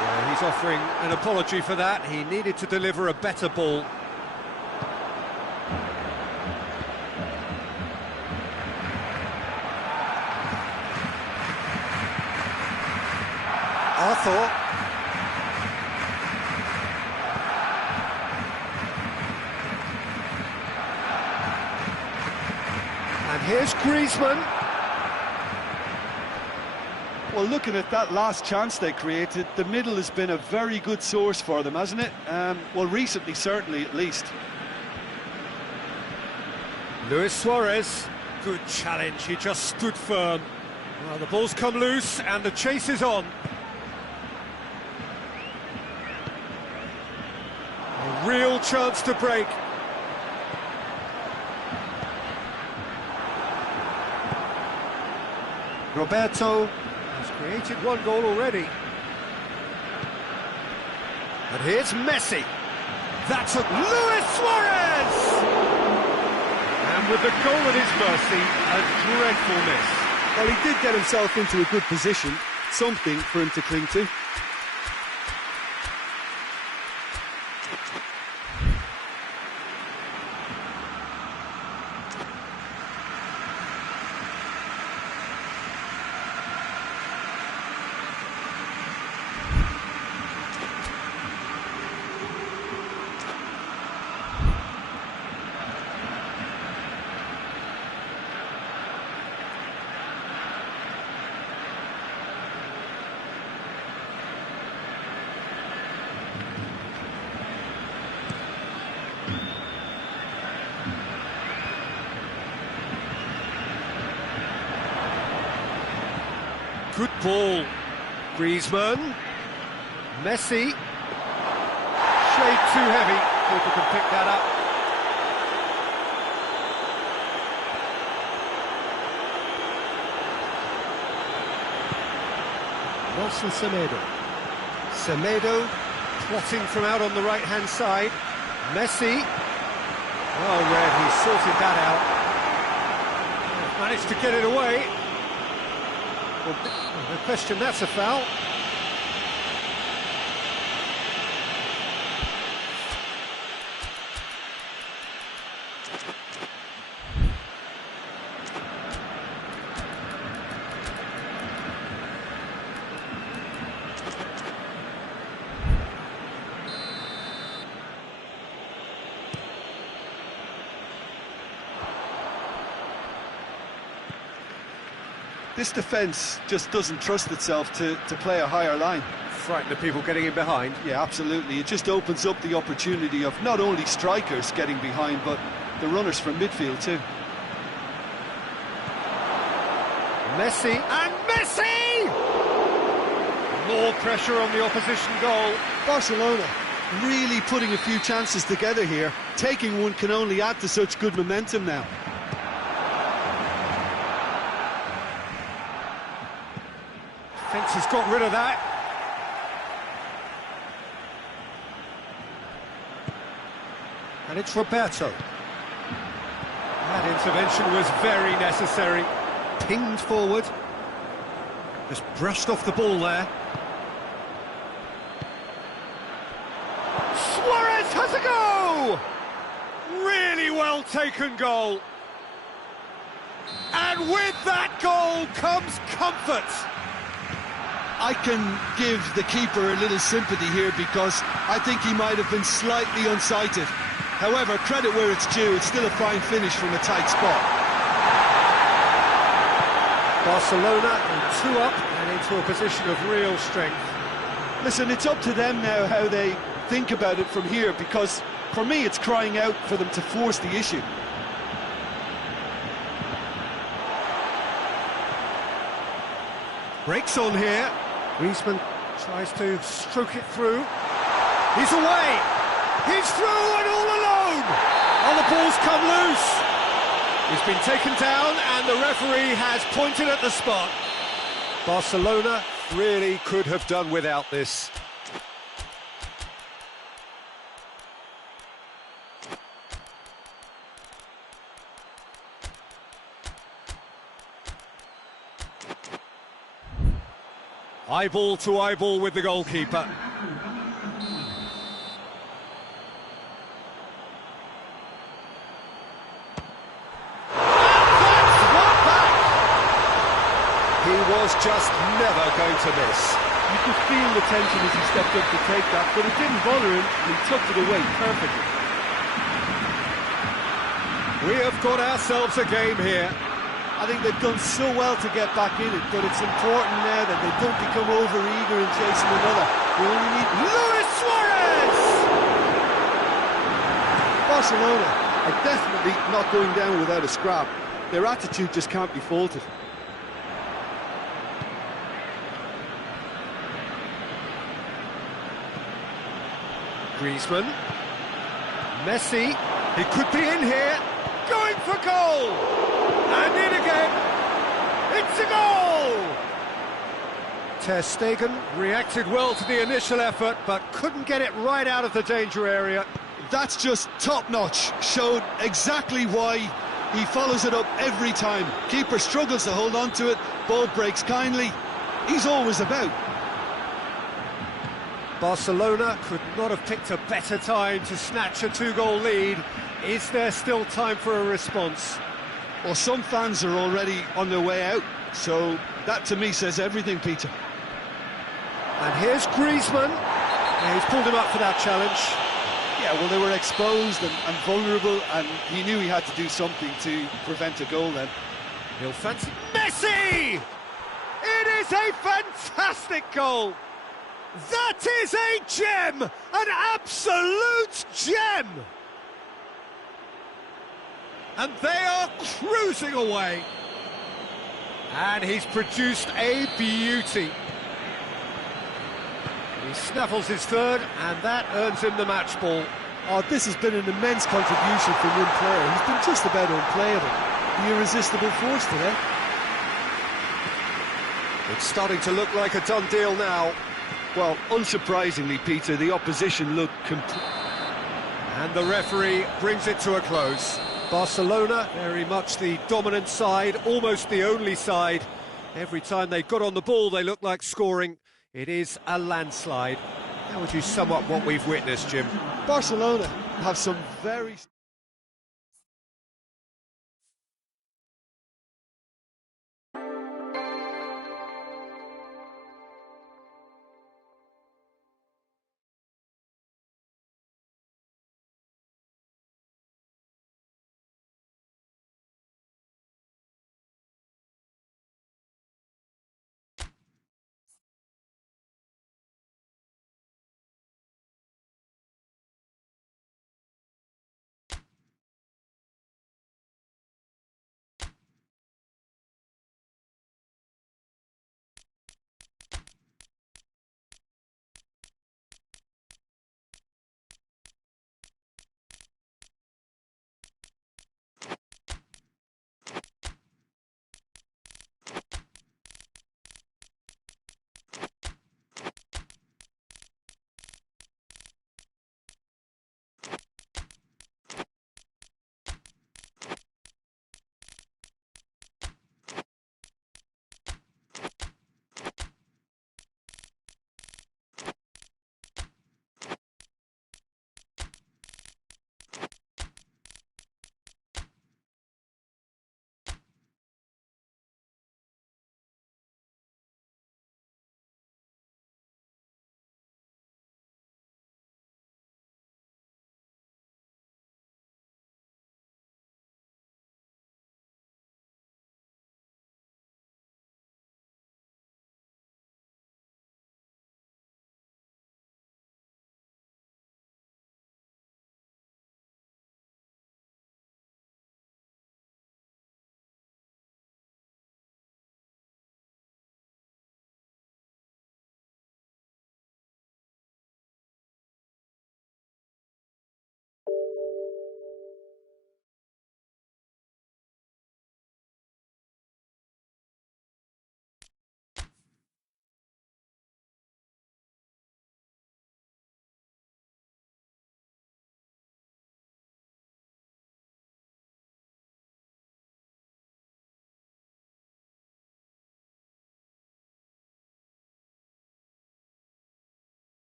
Yeah, he's offering an apology for that. He needed to deliver a better ball. Arthur. And here's Griezmann. Well, looking at that last chance they created, the middle has been a very good source for them, hasn't it? Well, recently, certainly, at least. Luis Suarez, good challenge, he just stood firm. Well, the ball's come loose and the chase is on. A real chance to break. Roberto has created one goal already. And here's Messi. That's a Luis Suarez! And with the goal at his mercy, a dreadful miss. Well, he did get himself into a good position, something for him to cling to. Good ball. Griezmann. Messi. Shade too heavy. Keeper can pick that up. Nelson Semedo. Semedo plotting from out on the right-hand side. Messi. Well read, he sorted that out. Managed to get it away. Well, no question, that's a foul. This defence just doesn't trust itself to play a higher line. Frighten the people getting in behind. Yeah, absolutely. It just opens up the opportunity of not only strikers getting behind, but the runners from midfield too. Messi, and Messi! More pressure on the opposition goal. Barcelona really putting a few chances together here. Taking one can only add to such good momentum now. Defence has got rid of that. And it's Roberto. That intervention was very necessary. Pinged forward. Just brushed off the ball there. Suarez has a go! Really well taken goal. And with that goal comes comfort. I can give the keeper a little sympathy here because I think he might have been slightly unsighted. However, credit where it's due, it's still a fine finish from a tight spot. Barcelona in 2 up and into a position of real strength. Listen, it's up to them now how they think about it from here, because for me it's crying out for them to force the issue. Breaks on here. Griezmann tries to stroke it through. He's away. He's through and all alone. Oh, the ball's come loose. He's been taken down and the referee has pointed at the spot. Barcelona really could have done without this. Eyeball to eyeball with the goalkeeper. He was just never going to miss. You could feel the tension as he stepped up to take that, but it didn't bother him, and he tucked it away perfectly. We have got ourselves a game here. I think they've done so well to get back in it, but it's important now that they don't become over-eager in chasing another. They only need Luis Suarez! Barcelona are definitely not going down without a scrap. Their attitude just can't be faulted. Griezmann. Messi. He could be in here. Going for goal! And in again. It's a goal! Ter Stegen reacted well to the initial effort, but couldn't get it right out of the danger area. That's just top-notch. Showed exactly why he follows it up every time. Keeper struggles to hold on to it. Ball breaks kindly. He's always about. Barcelona could not have picked a better time to snatch a 2-goal lead. Is there still time for a response? Well, some fans are already on their way out, so that to me says everything, Peter. And here's Griezmann. Yeah, he's pulled him up for that challenge. Yeah, well, they were exposed and vulnerable, and he knew he had to do something to prevent a goal then. He'll fancy Messi! It is a fantastic goal! That is a gem! An absolute gem! And they are cruising away. And he's produced a beauty. He snaffles his third, and that earns him the match ball. Oh, this has been an immense contribution from one player. He's been just about unplayable. The irresistible force today. It's starting to look like a done deal now. Well, unsurprisingly, Peter, the opposition looked complete. And the referee brings it to a close. Barcelona, very much the dominant side, almost the only side, Every time they got on the ball, they looked like scoring. It is a landslide. How would you sum up what we've witnessed, Jim? Barcelona have some very...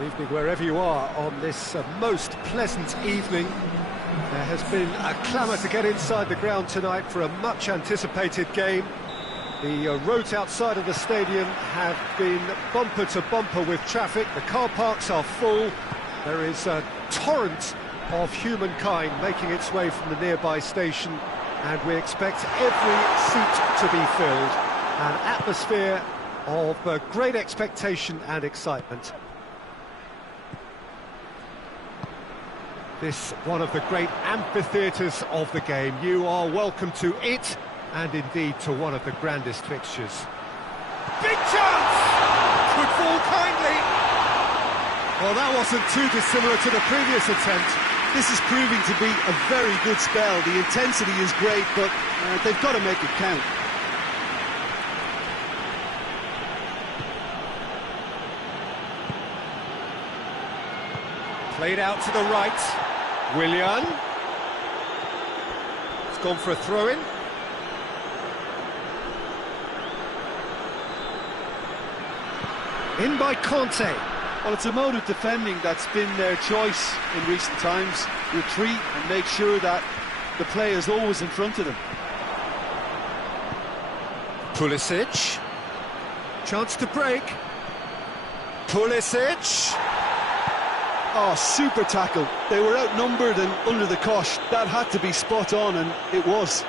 Good evening wherever you are on this most pleasant evening. There has been a clamour to get inside the ground tonight for a much anticipated game. The roads outside of the stadium have been bumper to bumper with traffic. The car parks are full. There is a torrent of humankind making its way from the nearby station, and we expect every seat to be filled. An atmosphere of great expectation and excitement. This one of the great amphitheatres of the game. You are welcome to it, and indeed to one of the grandest fixtures. Big chance! Could fall kindly. Well, that wasn't too dissimilar to the previous attempt. This is proving to be a very good spell. The intensity is great, but they've got to make it count. Played out to the right. Willian. It's gone for a throw-in. In by Conte. Well, it's a mode of defending that's been their choice in recent times. Retreat and make sure that the play is always in front of them. Pulisic. Chance to break. Pulisic. Oh, super tackle. They were outnumbered and under the cosh. That had to be spot on, and it was.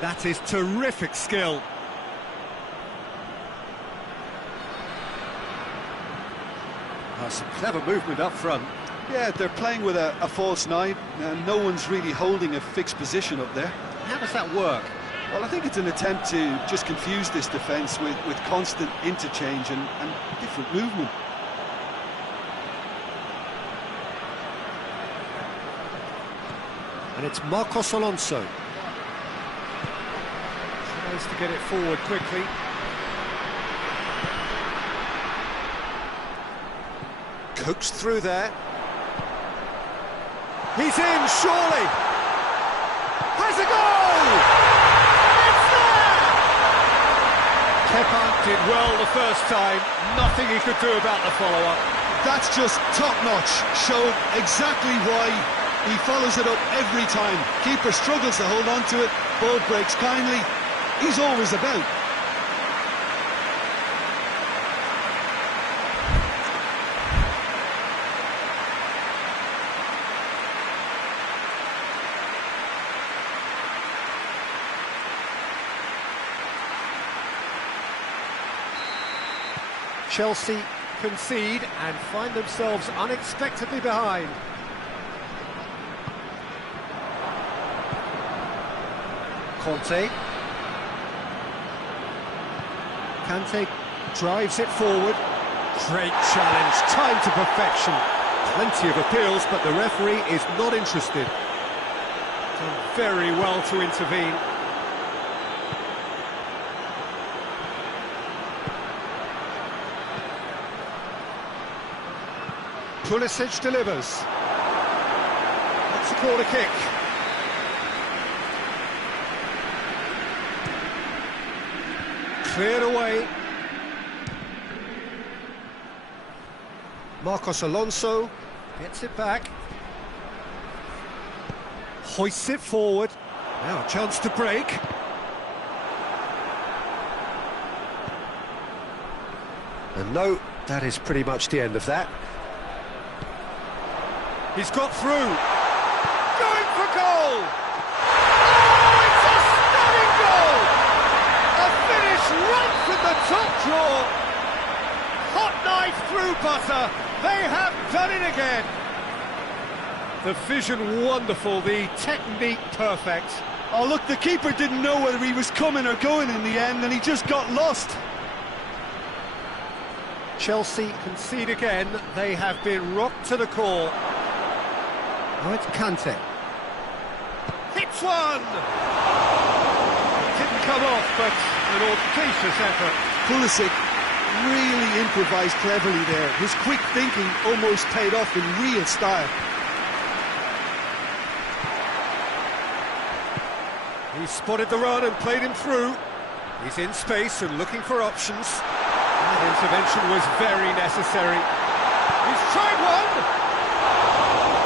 That is terrific skill. Some clever movement up front. Yeah, they're playing with a false nine, and no one's really holding a fixed position up there. How does that work? Well, I think it's an attempt to just confuse this defence with constant interchange and different movement. And it's Marcos Alonso. Tries to get it forward quickly. Coaxed through there. He's in, surely! Has a goal! Kepa did well the first time, nothing he could do about the follow-up. That's just top-notch, showed exactly why he follows it up every time. Keeper struggles to hold on to it, ball breaks kindly, he's always about. Chelsea concede and find themselves unexpectedly behind. Conte. Kante drives it forward. Great challenge, timed to perfection. Plenty of appeals, but the referee is not interested. Done very well to intervene. Pulisic delivers. That's a corner kick. Cleared away. Marcos Alonso gets it back. Hoists it forward. Now a chance to break. And no, that is pretty much the end of that. He's got through. Going for goal! Oh, it's a stunning goal! A finish right from the top drawer. Hot knife through butter. They have done it again. The vision wonderful, the technique perfect. Oh, look, the keeper didn't know whether he was coming or going in the end, and he just got lost. Chelsea concede again. They have been rocked to the core. Now it's Kante. Hits one! Didn't come off, but an audacious effort. Pulisic really improvised cleverly there. His quick thinking almost paid off in real style. He spotted the run and played him through. He's in space and looking for options. That intervention was very necessary. He's tried one!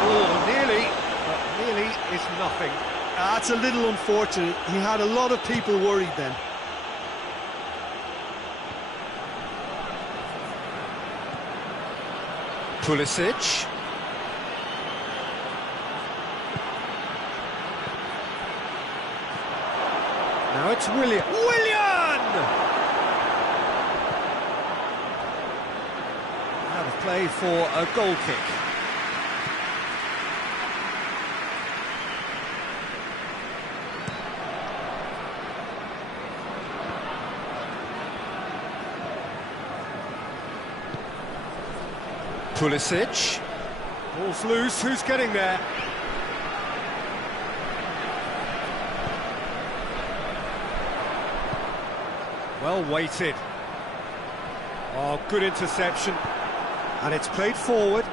Oh, nearly, but nearly is nothing. That's a little unfortunate. He had a lot of people worried then. Pulisic. Now it's Willian. Out of play for a goal kick. Pulisic. Ball's loose, who's getting there? Well weighted. Oh, good interception. And it's played forward.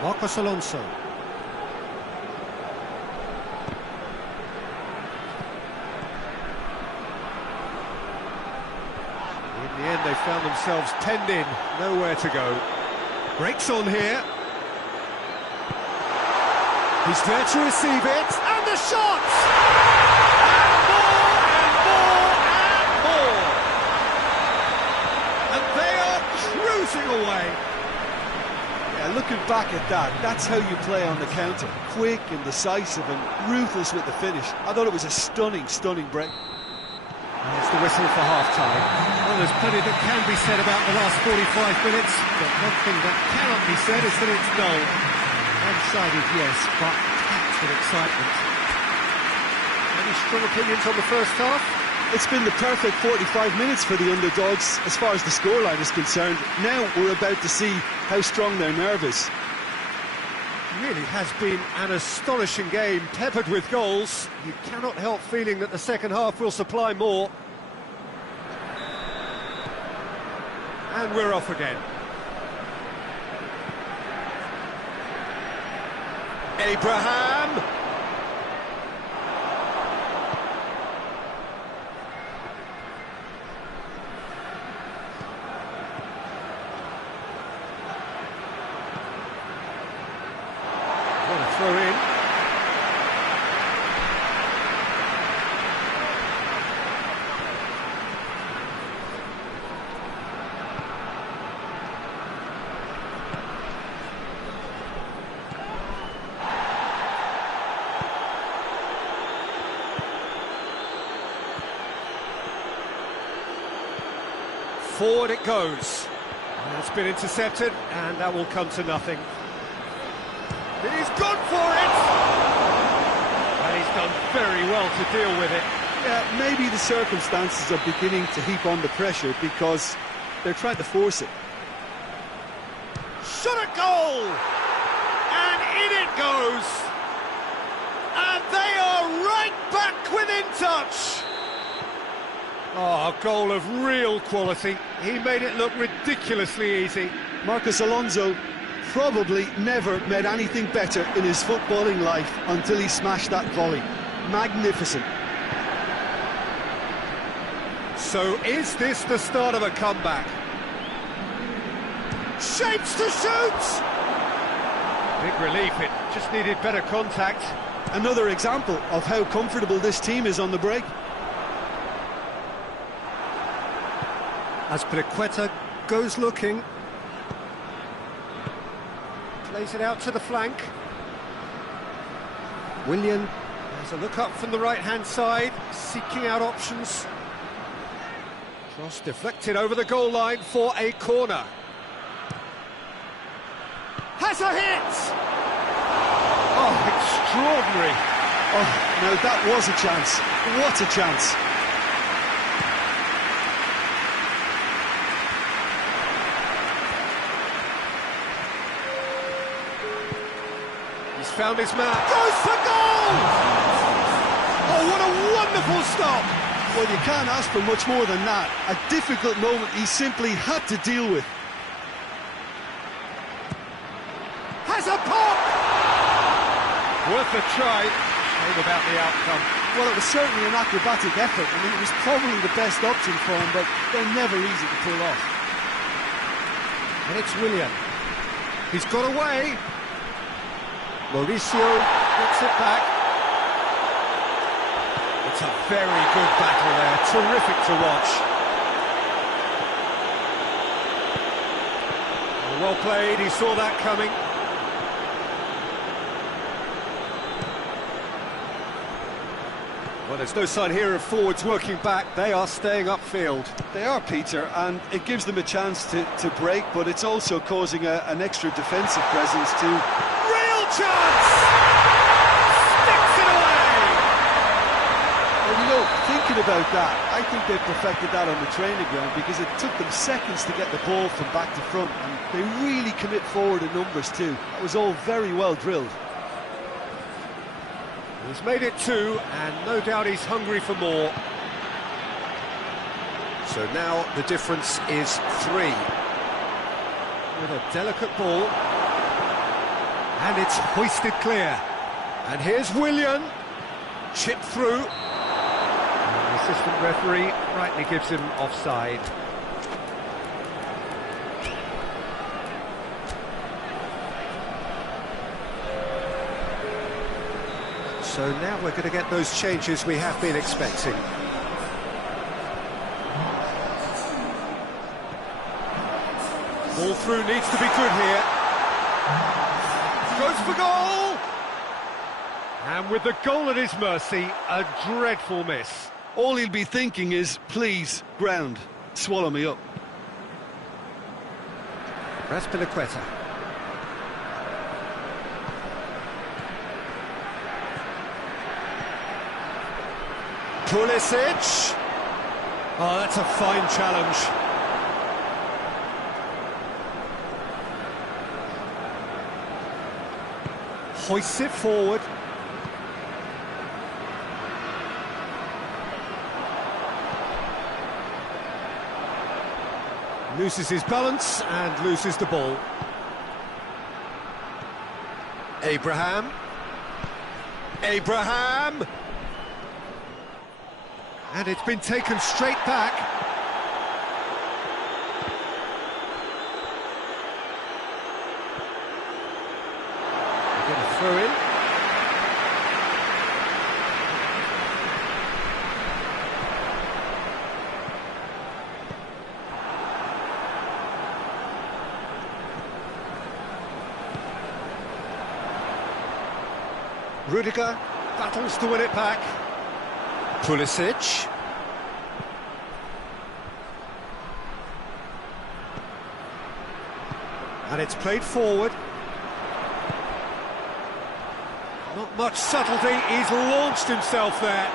Marcos Alonso. In the end, they found themselves penned in, nowhere to go. Breaks on here. He's there to receive it, and the shot! And more, and more, and more! And they are cruising away. Yeah, looking back at that, that's how you play on the counter. Quick and decisive and ruthless with the finish. I thought it was a stunning, stunning break. And it's the whistle for half-time. Well, there's plenty that can be said about the last 45 minutes, but one thing that cannot be said is that it's dull. One-sided, yes, but packed with excitement. Any strong opinions on the first half? It's been the perfect 45 minutes for the underdogs as far as the scoreline is concerned. Now we're about to see how strong their nerve is. Really has been an astonishing game, peppered with goals. You cannot help feeling that the second half will supply more. And we're off again. Abraham! What a throw in. Forward it goes. And it's been intercepted, and that will come to nothing. He's gone for it! And he's done very well to deal with it. Yeah, maybe the circumstances are beginning to heap on the pressure because they're trying to force it. Shot at goal! And in it goes! And they are right back within touch! Oh, a goal of real quality. He made it look ridiculously easy. Marcos Alonso probably never met anything better in his footballing life until he smashed that volley. Magnificent. So is this the start of a comeback? Shapes to shoot! Big relief, it just needed better contact. Another example of how comfortable this team is on the break. Azpilicueta goes looking. Plays it out to the flank. Willian has a look up from the right-hand side, seeking out options. Cross deflected over the goal line for a corner. Has a hit! Oh, extraordinary. Oh, no, that was a chance. What a chance. He's found his man. Goes for goal! Oh, what a wonderful stop! Well, you can't ask for much more than that. A difficult moment he simply had to deal with. Has a pop! Worth a try. Shame about the outcome. Well, it was certainly an acrobatic effort. I mean, it was probably the best option for him, but they're never easy to pull off. And it's Willian. He's got away. Mauricio gets it back. It's a very good battle there. Terrific to watch. Well played. He saw that coming. Well, there's no sign here of forwards working back. They are staying upfield. They are, Peter, and it gives them a chance to break, but it's also causing an extra defensive presence to... Real chance! Sticks it away! Well, you know, thinking about that, I think they've perfected that on the training ground because it took them seconds to get the ball from back to front, and they really commit forward in numbers too. That was all very well drilled. He's made it 2, and no doubt he's hungry for more. So now the difference is 3. With a delicate ball. And it's hoisted clear. And here's Willian. Chipped through. And the assistant referee rightly gives him offside. So now we're going to get those changes we have been expecting. Ball through needs to be good here. Goes for goal! And with the goal at his mercy, a dreadful miss. All he'll be thinking is, please, ground, swallow me up. Raspinaqueta. Pulisic. Oh, that's a fine challenge. Hoists it forward. Loses his balance and loses the ball. Abraham. And it's been taken straight back. They get a throw in. Rudiger battles to win it back. Pulisic. And it's played forward. Not much subtlety, he's launched himself there.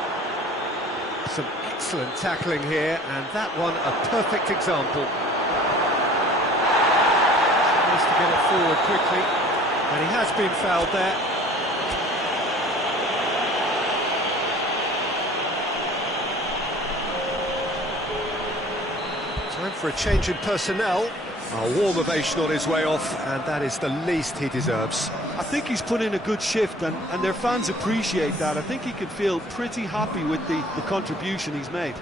Some excellent tackling here, and that one a perfect example. Tries to get it forward quickly, and he has been fouled there. Time for a change in personnel. A warm ovation on his way off, and that is the least he deserves. I think he's put in a good shift, and their fans appreciate that. I think he can feel pretty happy with the contribution he's made.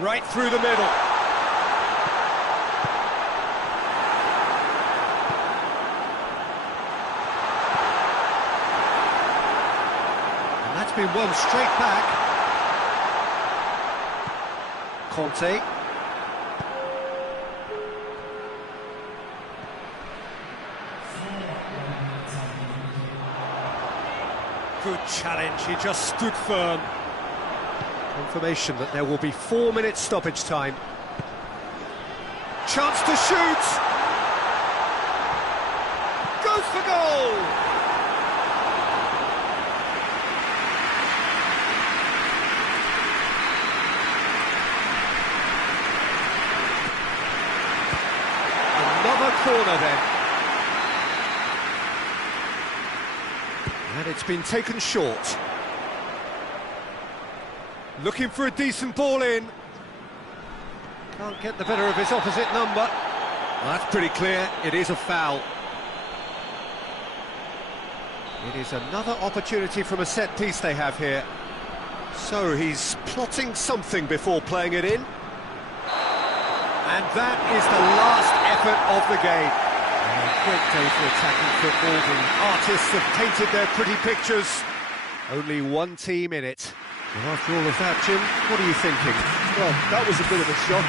Right through the middle. And that's been won straight back. Conte. Good challenge, he just stood firm. Confirmation that there will be 4 minutes stoppage time. Chance to shoot! Goes for goal! Another corner then. And it's been taken short. Looking for a decent ball in. Can't get the better of his opposite number. Well, that's pretty clear, it is a foul. It is another opportunity from a set piece they have here. So he's plotting something before playing it in. And that is the last effort of the game. A great day for attacking football. The artists have painted their pretty pictures. Only one team in it. Well, after all of that, Jim, what are you thinking? Well, that was a bit of a shock.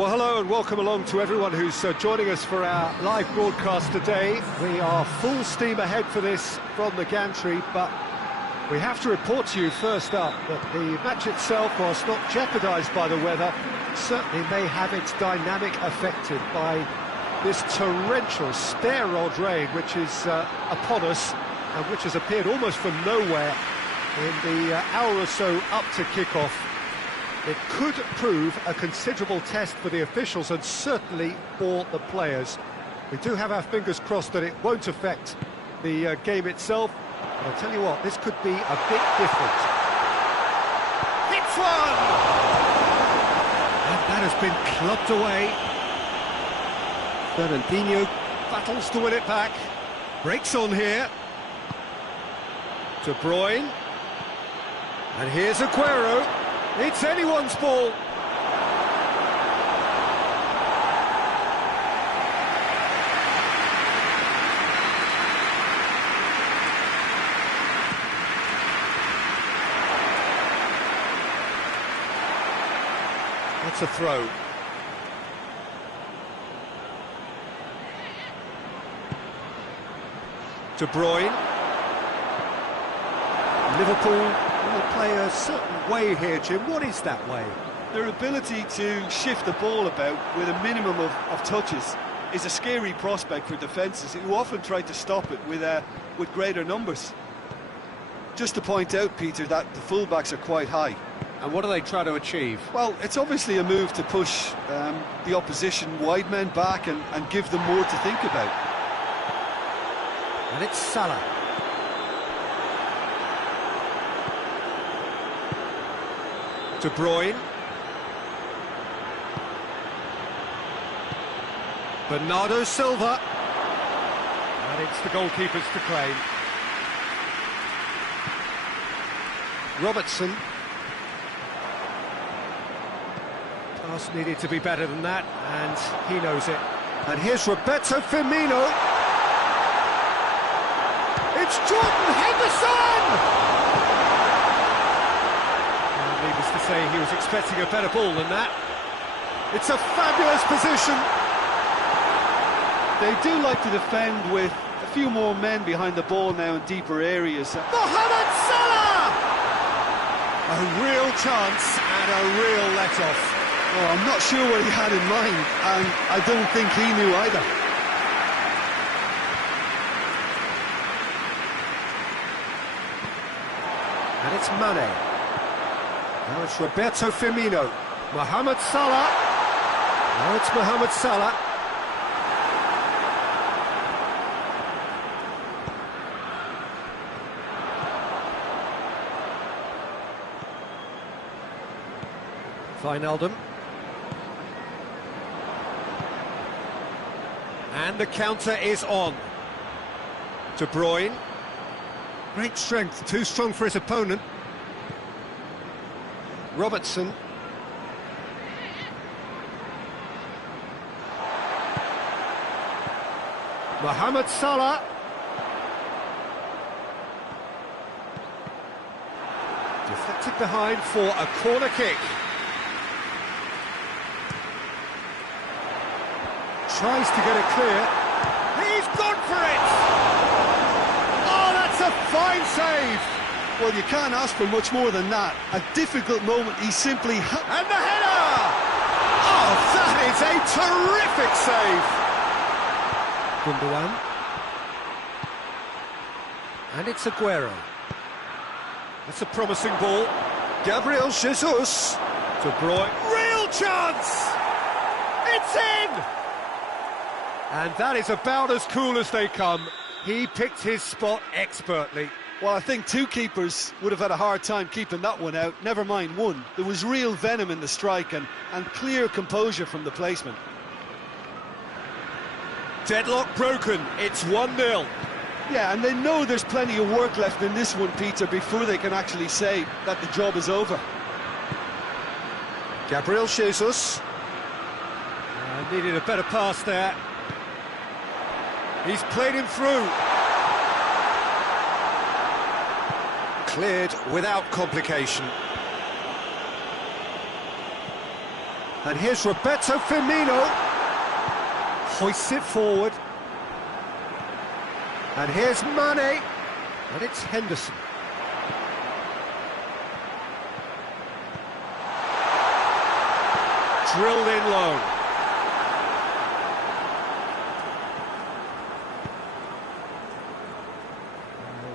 Well, hello and welcome along to everyone who's joining us for our live broadcast today. We are full steam ahead for this from the gantry, but we have to report to you first up that the match itself, whilst not jeopardised by the weather, certainly may have its dynamic affected by this torrential stair-rod rain which is upon us and which has appeared almost from nowhere in the hour or so up to kick-off. It could prove a considerable test for the officials and certainly for the players. We do have our fingers crossed that it won't affect the game itself. But I'll tell you what, this could be a bit different. Hits one! And that has been clubbed away. Fernandinho battles to win it back. Breaks on here. De Bruyne. And here's Aguero. It's anyone's ball. That's a throw. De Bruyne. Liverpool will play a certain way here, Jim. What is that way? Their ability to shift the ball about with a minimum of touches is a scary prospect for defences who often try to stop it with greater numbers. Just to point out, Peter, that the fullbacks are quite high. And what do they try to achieve? Well, it's obviously a move to push the opposition wide men back and give them more to think about. And it's Salah. De Bruyne. Bernardo Silva. And it's the goalkeepers to claim. Robertson. Pass needed to be better than that, and he knows it. And here's Roberto Firmino. It's Jordan Henderson! Needless to say, he was expecting a better ball than that. It's a fabulous position. They do like to defend with a few more men behind the ball now in deeper areas. Mohamed Salah! A real chance and a real let-off. Oh, I'm not sure what he had in mind, and I don't think he knew either. And it's Mane. Now it's Roberto Firmino. Mohamed Salah. Now it's Mohamed Salah. Wijnaldum. And the counter is on. De Bruyne. Great strength, too strong for his opponent. Robertson. Mohamed Salah. Deflected behind for a corner kick. Tries to get it clear. He's gone for it! Oh, that's a fine save! Well, you can't ask for much more than that. A difficult moment, he simply... And the header! Oh, that is a terrific save! Gundogan. And it's Aguero. That's a promising ball. Gabriel Jesus. De Bruyne. Real chance! It's in! And that is about as cool as they come. He picked his spot expertly. Well, I think two keepers would have had a hard time keeping that one out, never mind one. There was real venom in the strike and clear composure from the placement. Deadlock broken, it's 1-0. Yeah, and they know there's plenty of work left in this one, Peter, before they can actually say that the job is over. Gabriel Jesus. Needed a better pass there. He's played him through. Cleared without complication. And here's Roberto Firmino. Hoists it forward. And here's Mane. And it's Henderson. Drilled in low.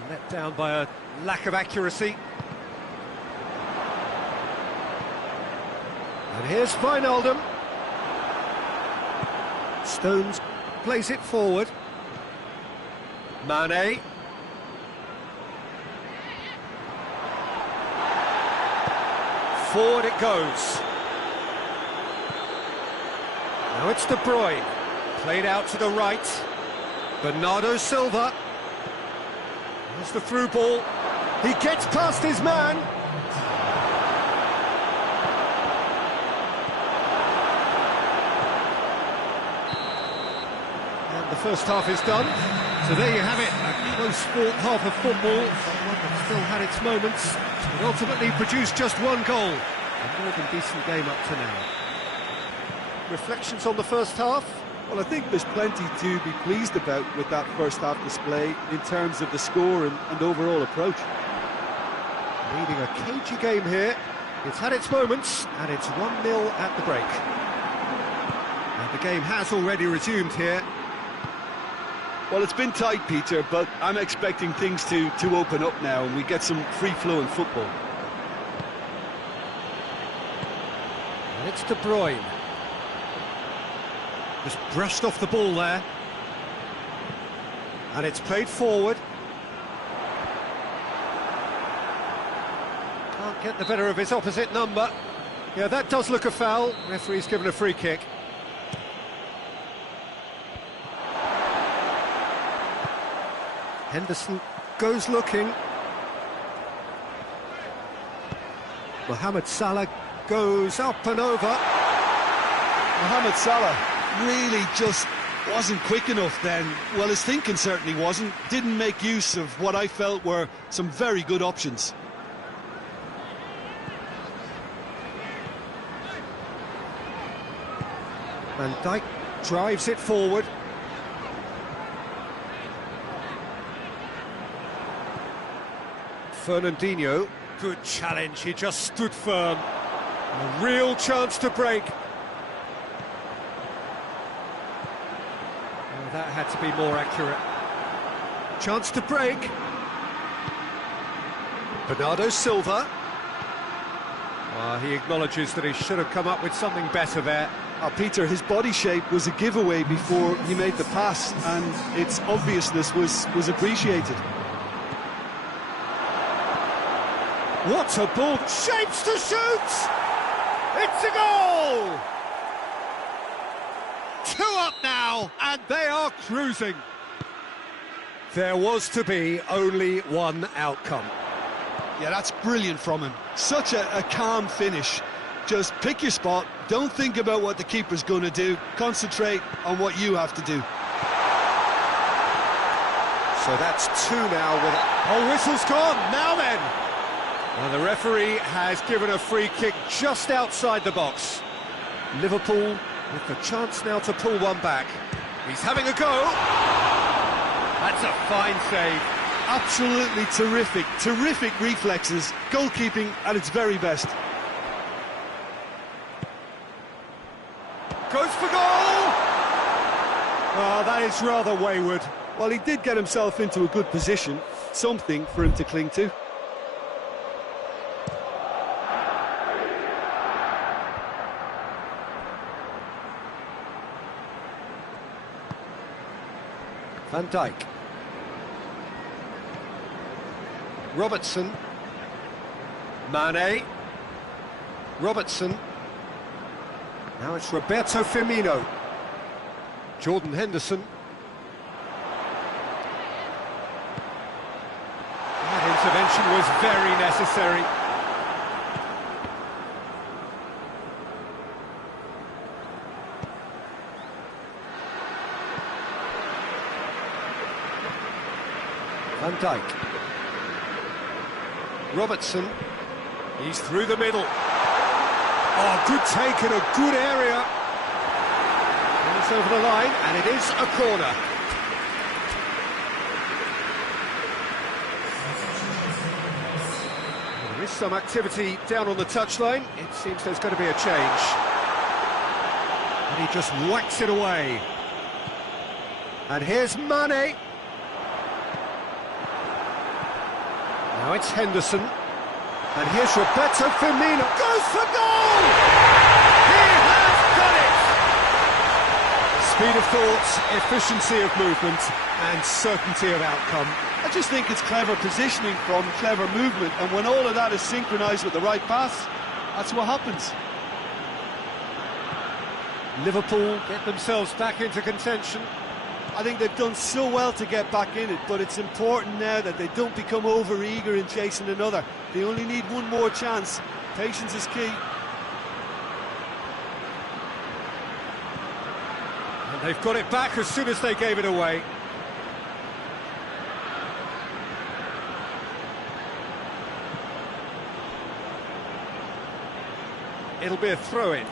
Let down by a lack of accuracy. And here's Wijnaldum. Stones plays it forward. Mane. Forward it goes. Now it's De Bruyne. Played out to the right. Bernardo Silva. There's the through ball. He gets past his man. And the first half is done. So there you have it, a close-fought half of football, but one that still had its moments, but ultimately produced just one goal. A more than decent game up to now. Reflections on the first half? Well, I think there's plenty to be pleased about with that first half display in terms of the score and overall approach. Leading a cagey game here. It's had its moments, and it's 1-0 at the break. And the game has already resumed here. Well, it's been tight, Peter, but I'm expecting things to open up now and we get some free-flowing football. And it's De Bruyne. Just brushed off the ball there. And it's played forward. Can't get the better of his opposite number. Yeah, that does look a foul. Referee's given a free kick. Henderson goes looking. Mohamed Salah goes up and over. Mohamed Salah really just wasn't quick enough then. Well, his thinking certainly wasn't. Didn't make use of what I felt were some very good options. Van Dijk drives it forward. Fernandinho, good challenge, he just stood firm. A real chance to break. Oh, that had to be more accurate. Chance to break. Bernardo Silva. He acknowledges that he should have come up with something better there. Peter, his body shape was a giveaway before he made the pass, and its obviousness was appreciated. What a ball! Shapes to shoot! It's a goal! 2 up now, and they are cruising. There was to be only one outcome. Yeah, that's brilliant from him. Such a calm finish. Just pick your spot, don't think about what the keeper's going to do, concentrate on what you have to do. So that's 2 now with... Oh, whistle's gone, now then! And the referee has given a free kick just outside the box. Liverpool with the chance now to pull one back. He's having a go. That's a fine save. Absolutely terrific, terrific reflexes, goalkeeping at its very best. Goes for goal! Oh, that is rather wayward. Well, he did get himself into a good position, something for him to cling to. Van Dijk. Robertson. Mane. Robertson. Now it's Roberto Firmino. Jordan Henderson. That intervention was very necessary. Van Dijk. Robertson. He's through the middle. Oh, good take in a good area. And it's over the line, and it is a corner. Well, there is some activity down on the touchline. It seems there's going to be a change. And he just whacks it away. And here's Mane. Now it's Henderson. And here's Roberto Firmino. Goes for goal! He has done it! Speed of thought, efficiency of movement, and certainty of outcome. I just think it's clever positioning from clever movement, and when all of that is synchronised with the right pass, that's what happens. Liverpool get themselves back into contention. I think they've done so well to get back in it, but it's important now that they don't become over-eager in chasing another. They only need one more chance. Patience is key. And they've got it back as soon as they gave it away. It'll be a throw-in.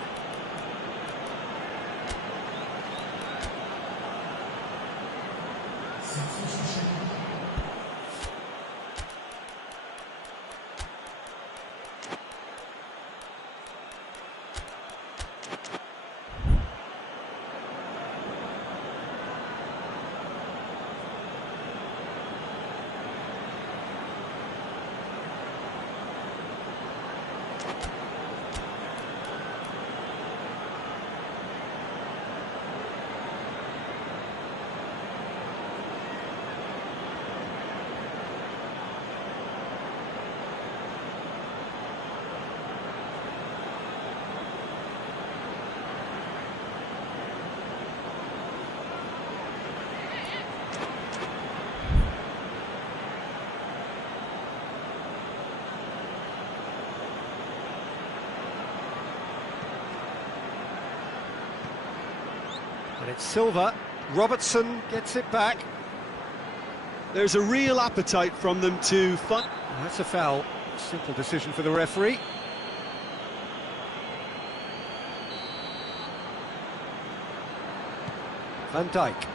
And it's Silva. Robertson gets it back. There's a real appetite from them to fight. That's a foul. Simple decision for the referee. Van Dijk.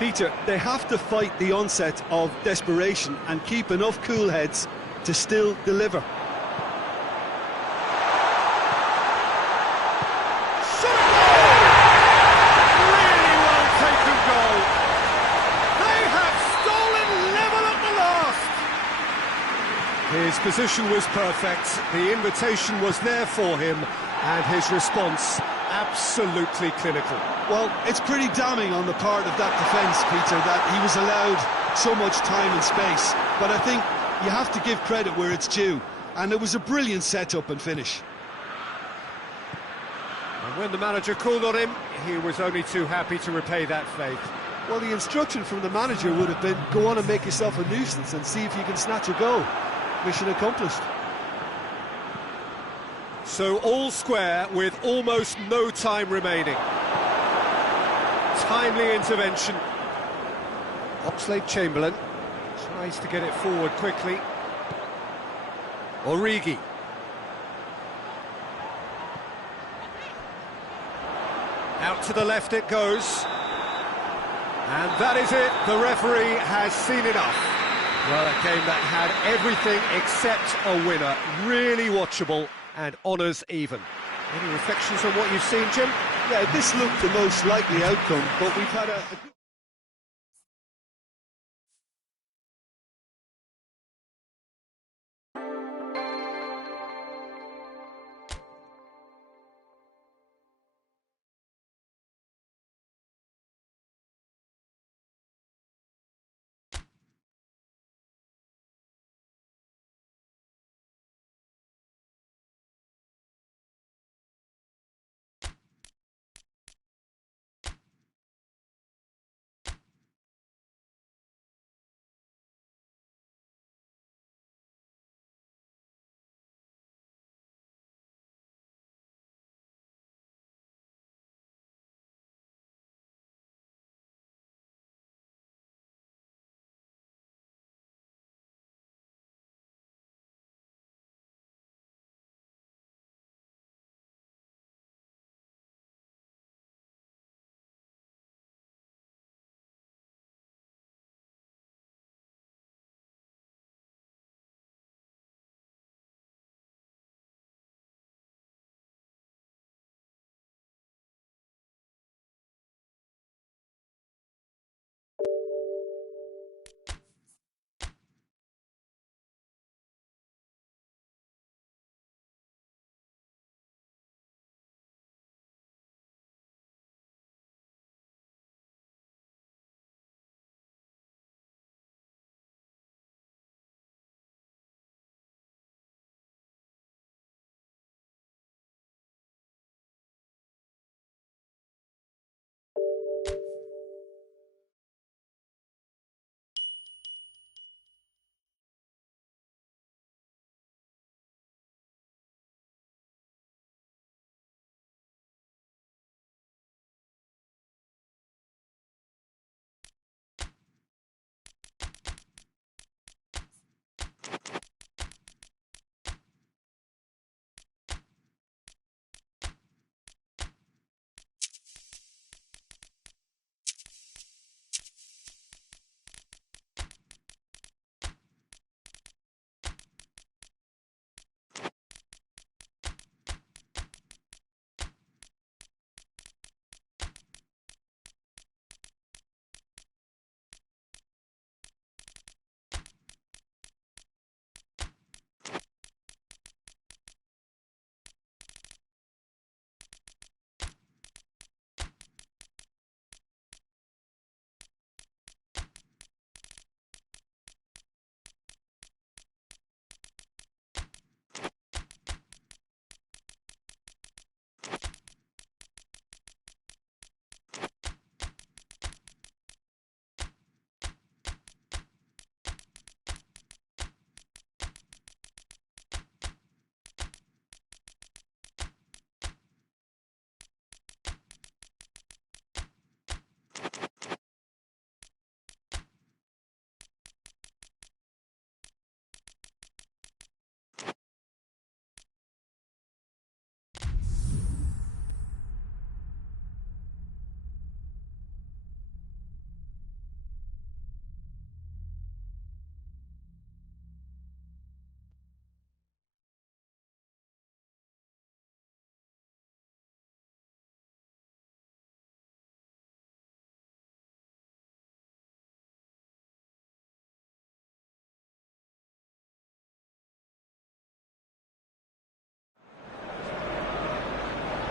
Peter, they have to fight the onset of desperation and keep enough cool heads to still deliver. His position was perfect, the invitation was there for him, and his response absolutely clinical. Well, it's pretty damning on the part of that defence, Peter, that he was allowed so much time and space. But I think you have to give credit where it's due, and it was a brilliant setup and finish. And when the manager called on him, he was only too happy to repay that faith. Well, the instruction from the manager would have been, go on and make yourself a nuisance and see if you can snatch a goal. Mission accomplished. So all square with almost no time remaining. Timely intervention. Oxlade-Chamberlain tries to get it forward quickly. Origi. Out to the left it goes. And that is it. The referee has seen enough. Well, a game that had everything except a winner. Really watchable and honours even. Any reflections on what you've seen, Jim? Yeah, this looked the most likely outcome, but we've had a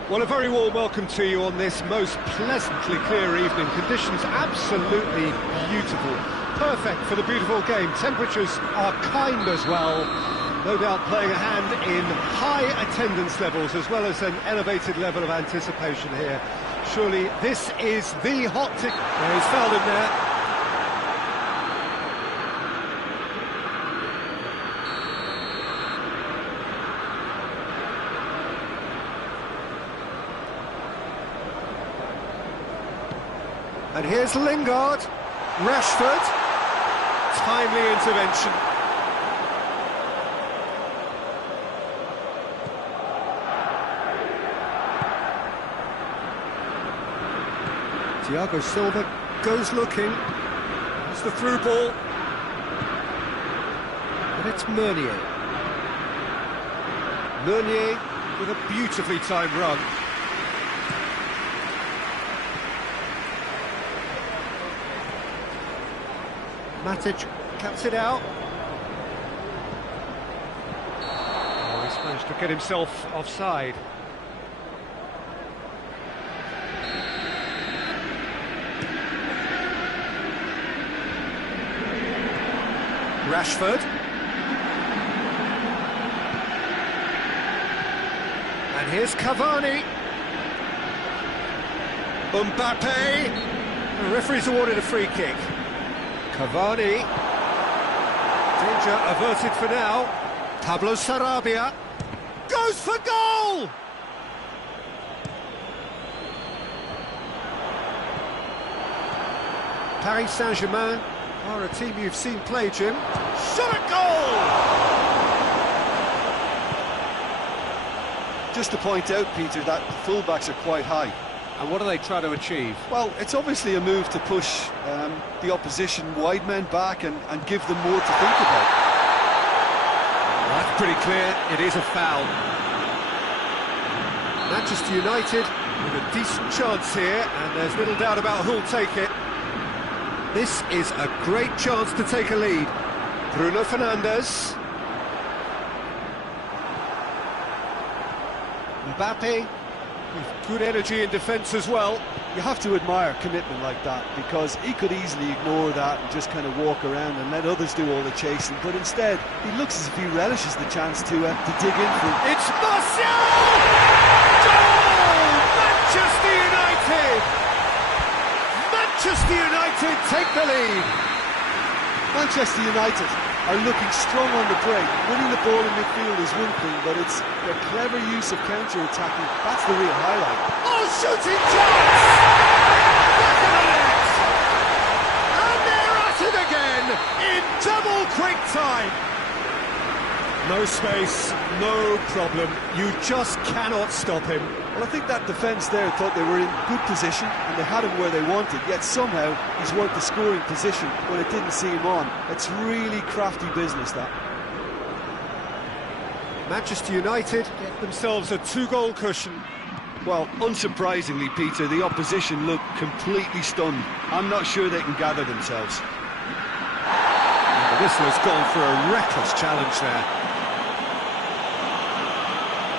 Well, a very warm welcome to you on this most pleasantly clear evening. Conditions absolutely beautiful. Perfect for the beautiful game. Temperatures are kind as well. No doubt playing a hand in high attendance levels as well as an elevated level of anticipation here. Surely this is the hot ticket. Yeah, he's fouled him there. And here's Lingard, Rashford, timely intervention. Thiago Silva goes looking, it's the through ball, and it's Meunier. Meunier with a beautifully timed run. Matic cuts it out. Oh, he's managed to get himself offside. Rashford. And here's Cavani. Mbappe. The referee's awarded a free kick. Cavani, danger averted for now. Pablo Sarabia goes for goal! Paris Saint-Germain are a team you've seen play, Jim. Shot at goal! Just to point out, Peter, that the fullbacks are quite high. And what do they try to achieve? Well, it's obviously a move to push the opposition wide men back and give them more to think about. Well, that's pretty clear, it is a foul. Manchester United with a decent chance here, and there's little doubt about who'll take it. This is a great chance to take a lead. Bruno Fernandes. Mbappe. With good energy in defence as well. You have to admire commitment like that, because he could easily ignore that and just kind of walk around and let others do all the chasing, but instead he looks as if he relishes the chance to dig in for it. It's Martial! Goal! Manchester United! Manchester United take the lead. Manchester United are looking strong on the break. Winning the ball in midfield is one thing, but it's their clever use of counter-attacking. That's the real highlight. Oh, shooting chance! Back of the net! And they're at it again in double quick time. No space, no problem. You just cannot stop him. Well, I think that defence there thought they were in good position and they had him where they wanted, yet somehow he's worked the scoring position when it didn't see him on. It's really crafty business, that. Manchester United get themselves a 2-goal cushion. Well, unsurprisingly, Peter, the opposition look completely stunned. I'm not sure they can gather themselves. And the whistle has gone for a reckless challenge there.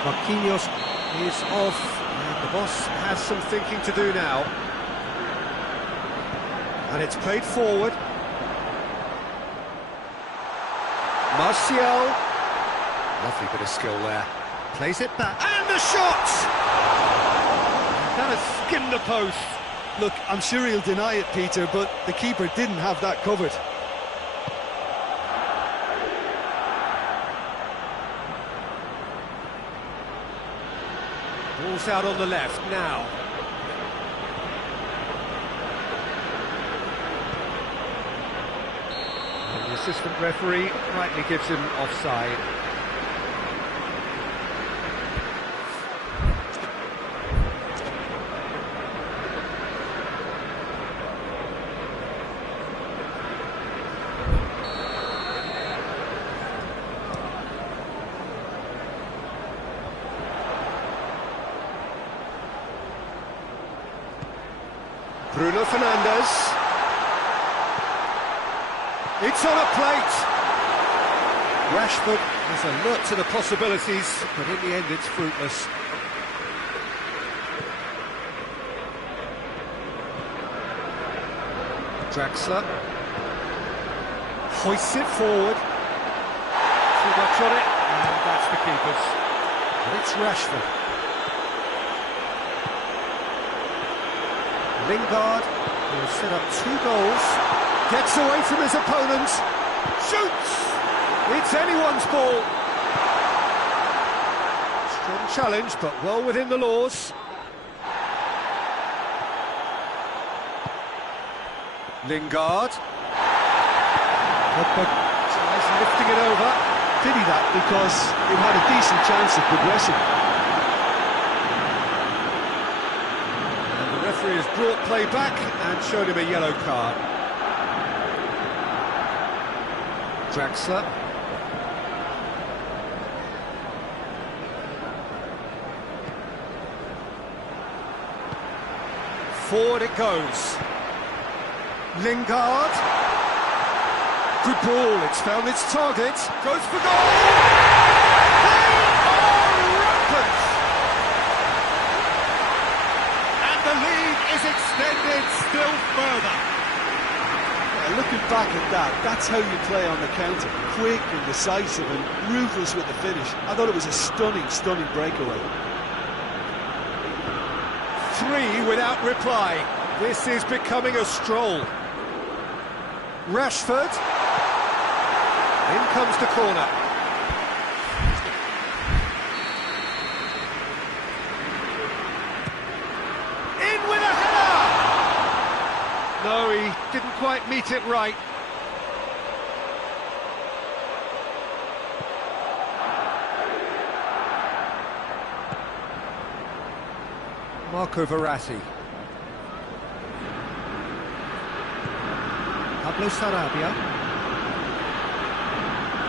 Marquinhos is off, and the boss has some thinking to do now. And it's played forward. Martial. Lovely bit of skill there. Plays it back. And the shot! That has skimmed the post. Look, I'm sure he'll deny it, Peter, but the keeper didn't have that covered. Ball's out on the left now. And the assistant referee rightly gives him offside. Bruno Fernandes. It's on a plate. Rashford is alert to the possibilities, but in the end it's fruitless. Draxler hoists it forward. Too much on it, and that's the keeper's. And it's Rashford. Lingard, who has set up 2 goals, gets away from his opponent, shoots! It's anyone's ball. Strong challenge, but well within the laws. Lingard. Pogba tries lifting it over. Pity that, because it had a decent chance of progressing. And the referee has brought play back and showed him a yellow card. Draxler. Forward it goes. Lingard. Good ball, it's found its target. Goes for goal! They are rampant! And the lead is extended still further. Yeah, looking back at that, that's how you play on the counter. Quick and decisive and ruthless with the finish. I thought it was a stunning, stunning breakaway. 3 without reply. This is becoming a stroll. Rashford. In comes the corner. In with a header! No, he didn't quite meet it right. Marco Verratti. Pablo Sarabia.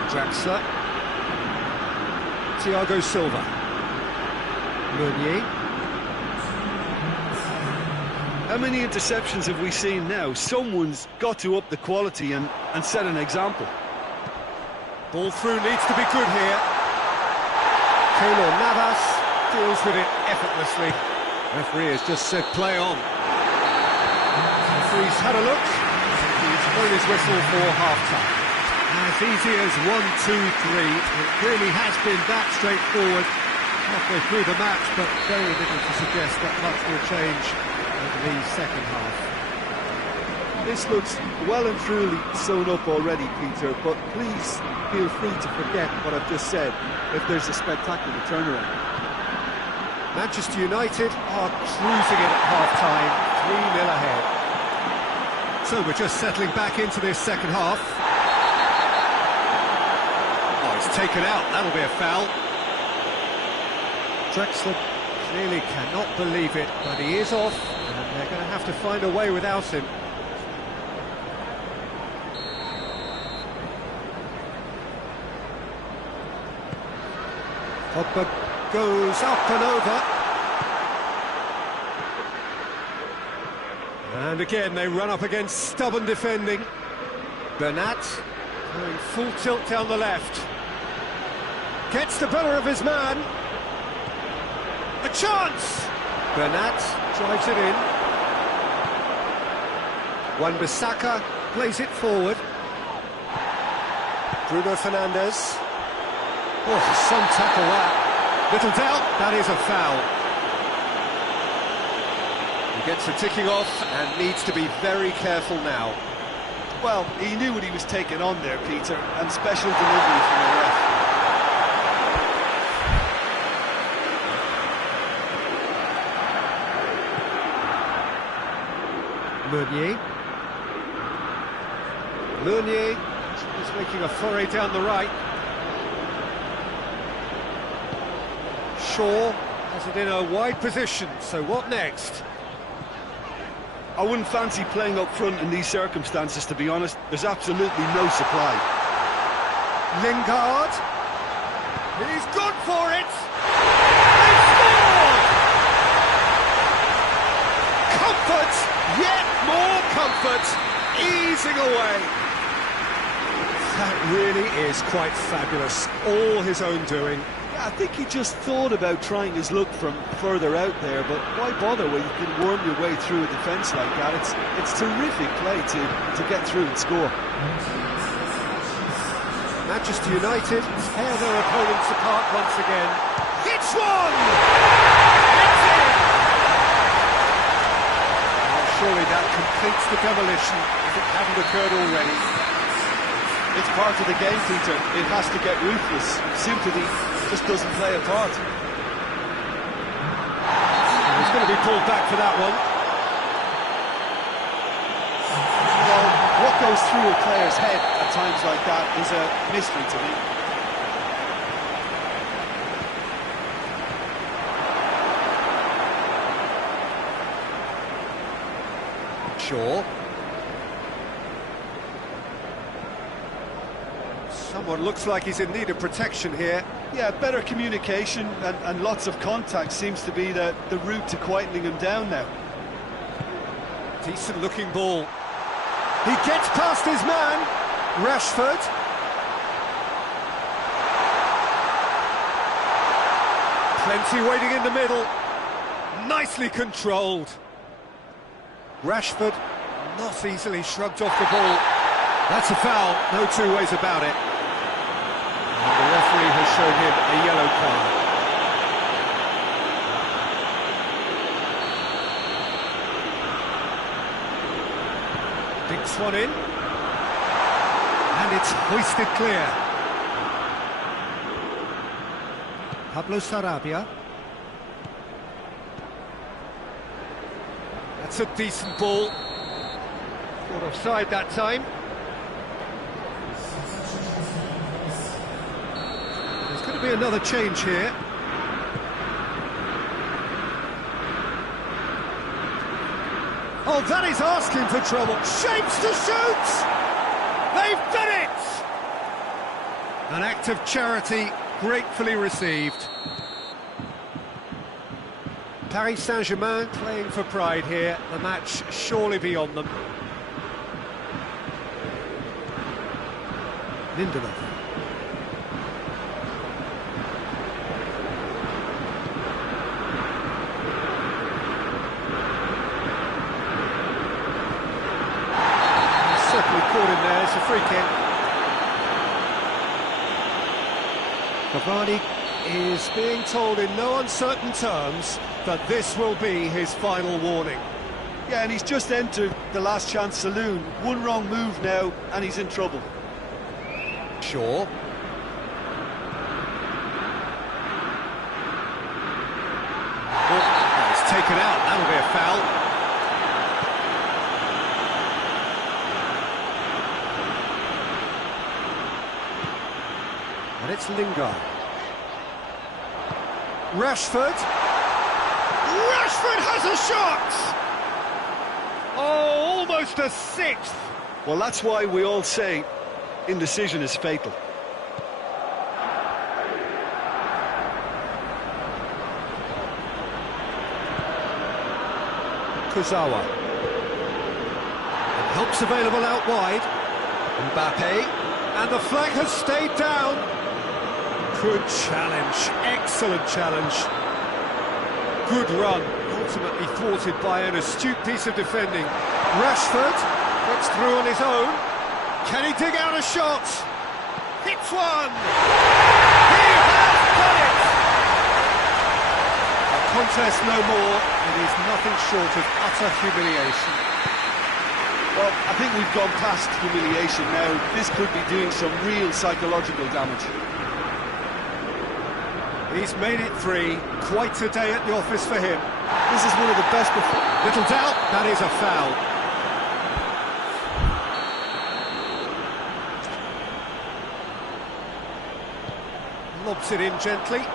Draxler. Thiago Silva. Meunier. How many interceptions have we seen now? Someone's got to up the quality and set an example. Ball through needs to be good here. Keylor Navas deals with it effortlessly. Referee has just said play on. Referee's had a look. He's blown his whistle for half-time. As easy as 1, 2, 3. It really has been that straightforward halfway through the match, but very little to suggest that much will change over the second half. This looks well and truly sewn up already, Peter, but please feel free to forget what I've just said if there's a spectacular turnaround. Manchester United are cruising it at half-time, 3-0 ahead. So we're just settling back into this second half. Oh, it's taken out, that'll be a foul. Draxler clearly cannot believe it, but he is off, and they're going to have to find a way without him. Pogba goes up and over. And again they run up against stubborn defending. Bernat going full tilt down the left. Gets the better of his man. A chance! Bernat drives it in. Wan-Bissaka plays it forward. Bruno Fernandes. Oh, some tackle that. Little doubt, that is a foul. He gets the ticking off and needs to be very careful now. Well, he knew what he was taking on there, Peter, and special delivery from the ref. Meunier is making a foray down the right. Shaw has it in a wide position, so what next? I wouldn't fancy playing up front in these circumstances, to be honest. There's absolutely no supply. Lingard. He's good for it. They scored! Comfort, yet more comfort, easing away. That really is quite fabulous. All his own doing. I think he just thought about trying his luck from further out there, but why bother when you can worm your way through a defence like that? It's terrific play to get through and score. Manchester United tear their opponents apart once again. Hits one! It's in! Well, surely that completes the demolition if it hadn't occurred already. It's part of the game, Peter. It has to get ruthless. Sympathy just doesn't play a part. He's going to be pulled back for that one. Well, what goes through a player's head at times like that is a mystery to me. Shaw. Someone looks like he's in need of protection here. Yeah, better communication and lots of contact seems to be the route to quietening him down now. Decent looking ball. He gets past his man, Rashford. Plenty waiting in the middle. Nicely controlled. Rashford not easily shrugged off the ball. That's a foul, no two ways about it. And the referee has shown him a yellow card. Dinks one in. And it's hoisted clear. Pablo Sarabia. That's a decent ball. Caught offside that time. There's going to be another change here. Oh, that is asking for trouble. Shapes to shoot! They've done it! An act of charity gratefully received. Paris Saint-Germain playing for pride here. The match surely beyond them. Lindelof. Certainly caught him there. It's a free kick. Cavani is being told in no uncertain terms that this will be his final warning. Yeah, and he's just entered the last chance saloon. One wrong move now, and he's in trouble. Shaw. Oh, he's taken out. That'll be a foul. And it's Lingard. Rashford. Rashford has a shot! Oh, almost a sixth. Well, that's why we all say indecision is fatal. Kurzawa. And help's available out wide. Mbappe. And the flag has stayed down. Good challenge. Excellent challenge. Good run. Ultimately thwarted by an astute piece of defending. Rashford gets through on his own. Can he dig out a shot? Hits one! He has done it! A contest no more. It is nothing short of utter humiliation. Well, I think we've gone past humiliation now. This could be doing some real psychological damage. He's made it three. Quite a day at the office for him. This is one of the best... Little doubt, that is a foul. Lobs it in gently. And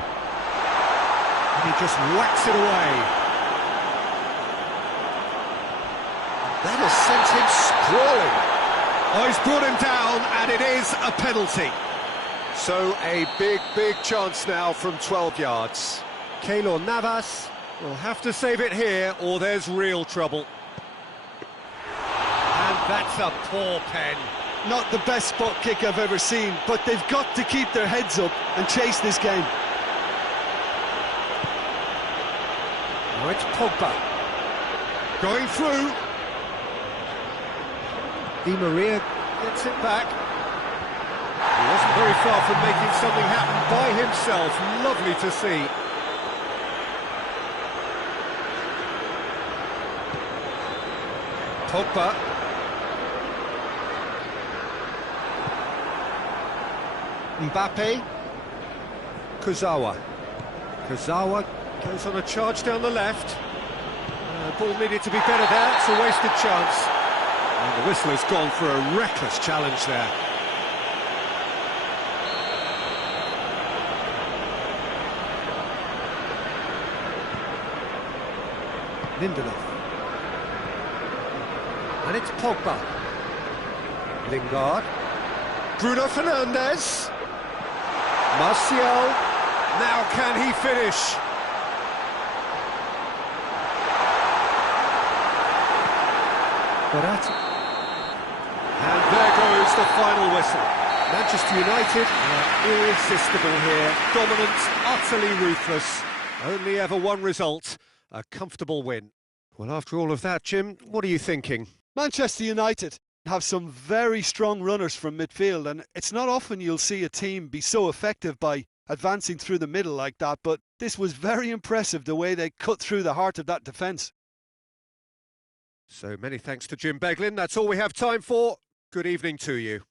he just whacks it away. That has sent him sprawling. Oh, he's brought him down, and it is a penalty. So a big chance now from 12 yards. Keylor Navas will have to save it here, or there's real trouble. And that's a poor pen. Not the best spot kick I've ever seen, but they've got to keep their heads up and chase this game. Now it's Pogba. Going through. Di Maria gets it back. He wasn't very far from making something happen by himself. Lovely to see. Pogba. Mbappe. Kurzawa. Kurzawa goes on a charge down the left. Ball needed to be better there. It's a wasted chance. And the whistle has gone for a reckless challenge there. Lindelof. And it's Pogba. Lingard. Bruno Fernandes. Martial. Now can he finish? Morata. And there goes the final whistle. Manchester United are irresistible here. Dominant, utterly ruthless. Only ever one result. A comfortable win. Well, after all of that, Jim, what are you thinking? Manchester United have some very strong runners from midfield, and it's not often you'll see a team be so effective by advancing through the middle like that, but this was very impressive the way they cut through the heart of that defence. So many thanks to Jim Beglin. That's all we have time for. Good evening to you.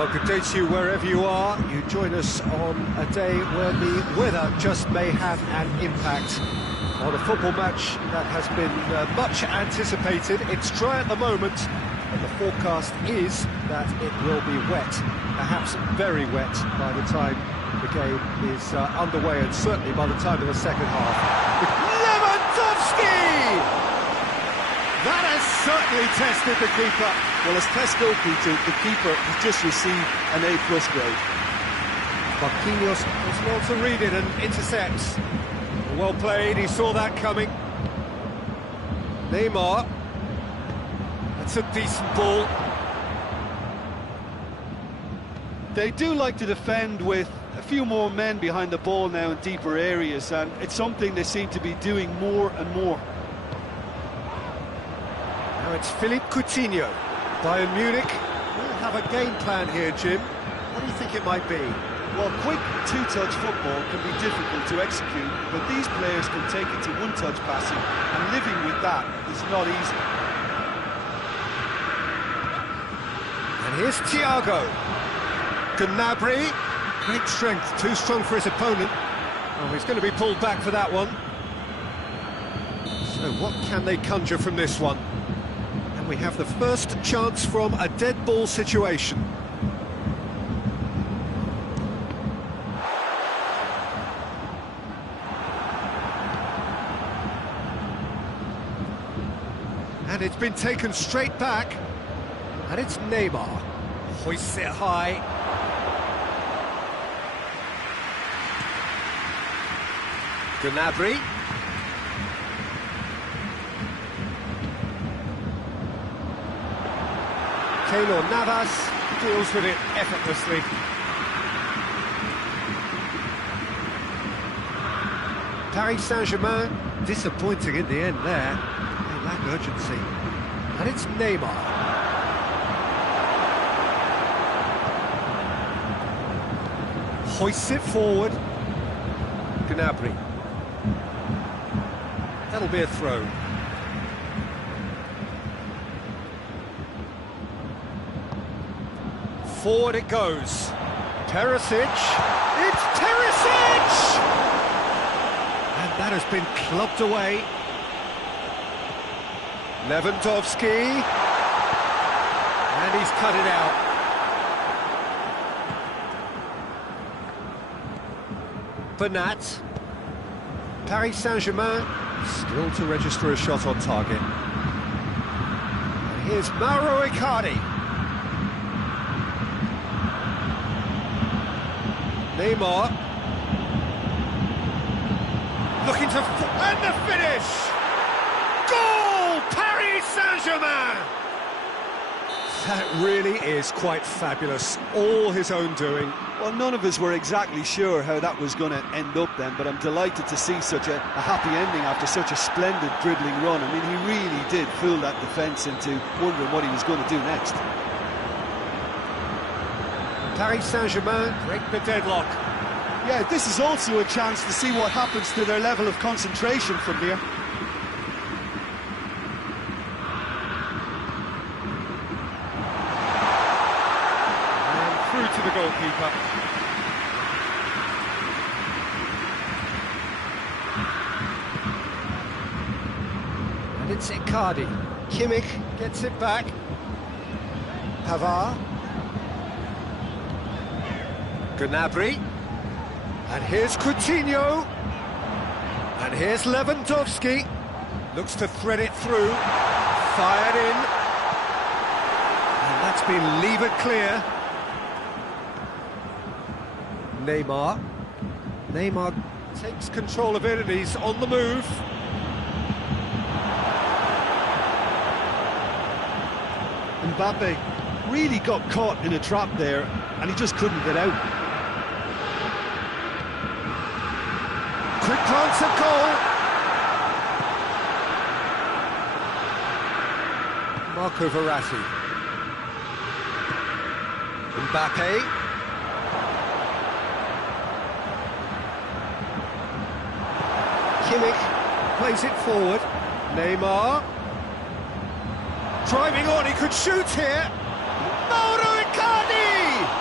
Well, good day to you wherever you are. You join us on a day where the weather just may have an impact on a football match that has been much anticipated. It's dry at the moment, and the forecast is that it will be wet, perhaps very wet by the time the game is underway, and certainly by the time of the second half. Lewandowski! That has certainly tested the keeper. Well, as test Peter, the keeper has just received an A+ grade. Marquinhos was able to read it and intercepts. Well played, he saw that coming. Neymar. That's a decent ball. They do like to defend with a few more men behind the ball now in deeper areas, and it's something they seem to be doing more and more. Now it's Philippe Coutinho. Bayern Munich will have a game plan here, Jim. What do you think it might be? Well, quick two-touch football can be difficult to execute, but these players can take it to one-touch passing, and living with that is not easy. And here's Thiago. Gnabry. Great strength, too strong for his opponent. Oh, he's going to be pulled back for that one. So what can they conjure from this one? And we have the first chance from a dead ball situation. And it's been taken straight back. And it's Neymar. Hoists it high. Gnabry. Keylor Navas deals with it effortlessly. Paris Saint-Germain disappointing in the end there. They lack urgency. And it's Neymar. Hoists it forward. Gnabry. That'll be a throw. Forward it goes. Perisic. It's Perisic! And that has been clubbed away. Lewandowski. And he's cut it out. Bernat. Paris Saint-Germain still to register a shot on target. And here's Mauro Icardi. Neymar. Looking to... and the finish! Goal! Paris Saint-Germain! That really is quite fabulous. All his own doing. Well, none of us were exactly sure how that was going to end up then, but I'm delighted to see such a happy ending after such a splendid dribbling run. I mean, he really did fool that defence into wondering what he was going to do next. Paris Saint-Germain break the deadlock. Yeah, this is also a chance to see what happens to their level of concentration from here. Through to the goalkeeper. And it's Icardi. Kimmich gets it back. Pavard. Gnabry. And here's Coutinho. And here's Lewandowski. Looks to thread it through. Fired in. And that's been levered clear. Neymar. Neymar takes control of it and he's on the move. Mbappe really got caught in a trap there and he just couldn't get out. Quick glance at goal. Marco Verratti. Mbappe. Kimmich plays it forward. Neymar. Driving on, he could shoot here. Mauro Icardi!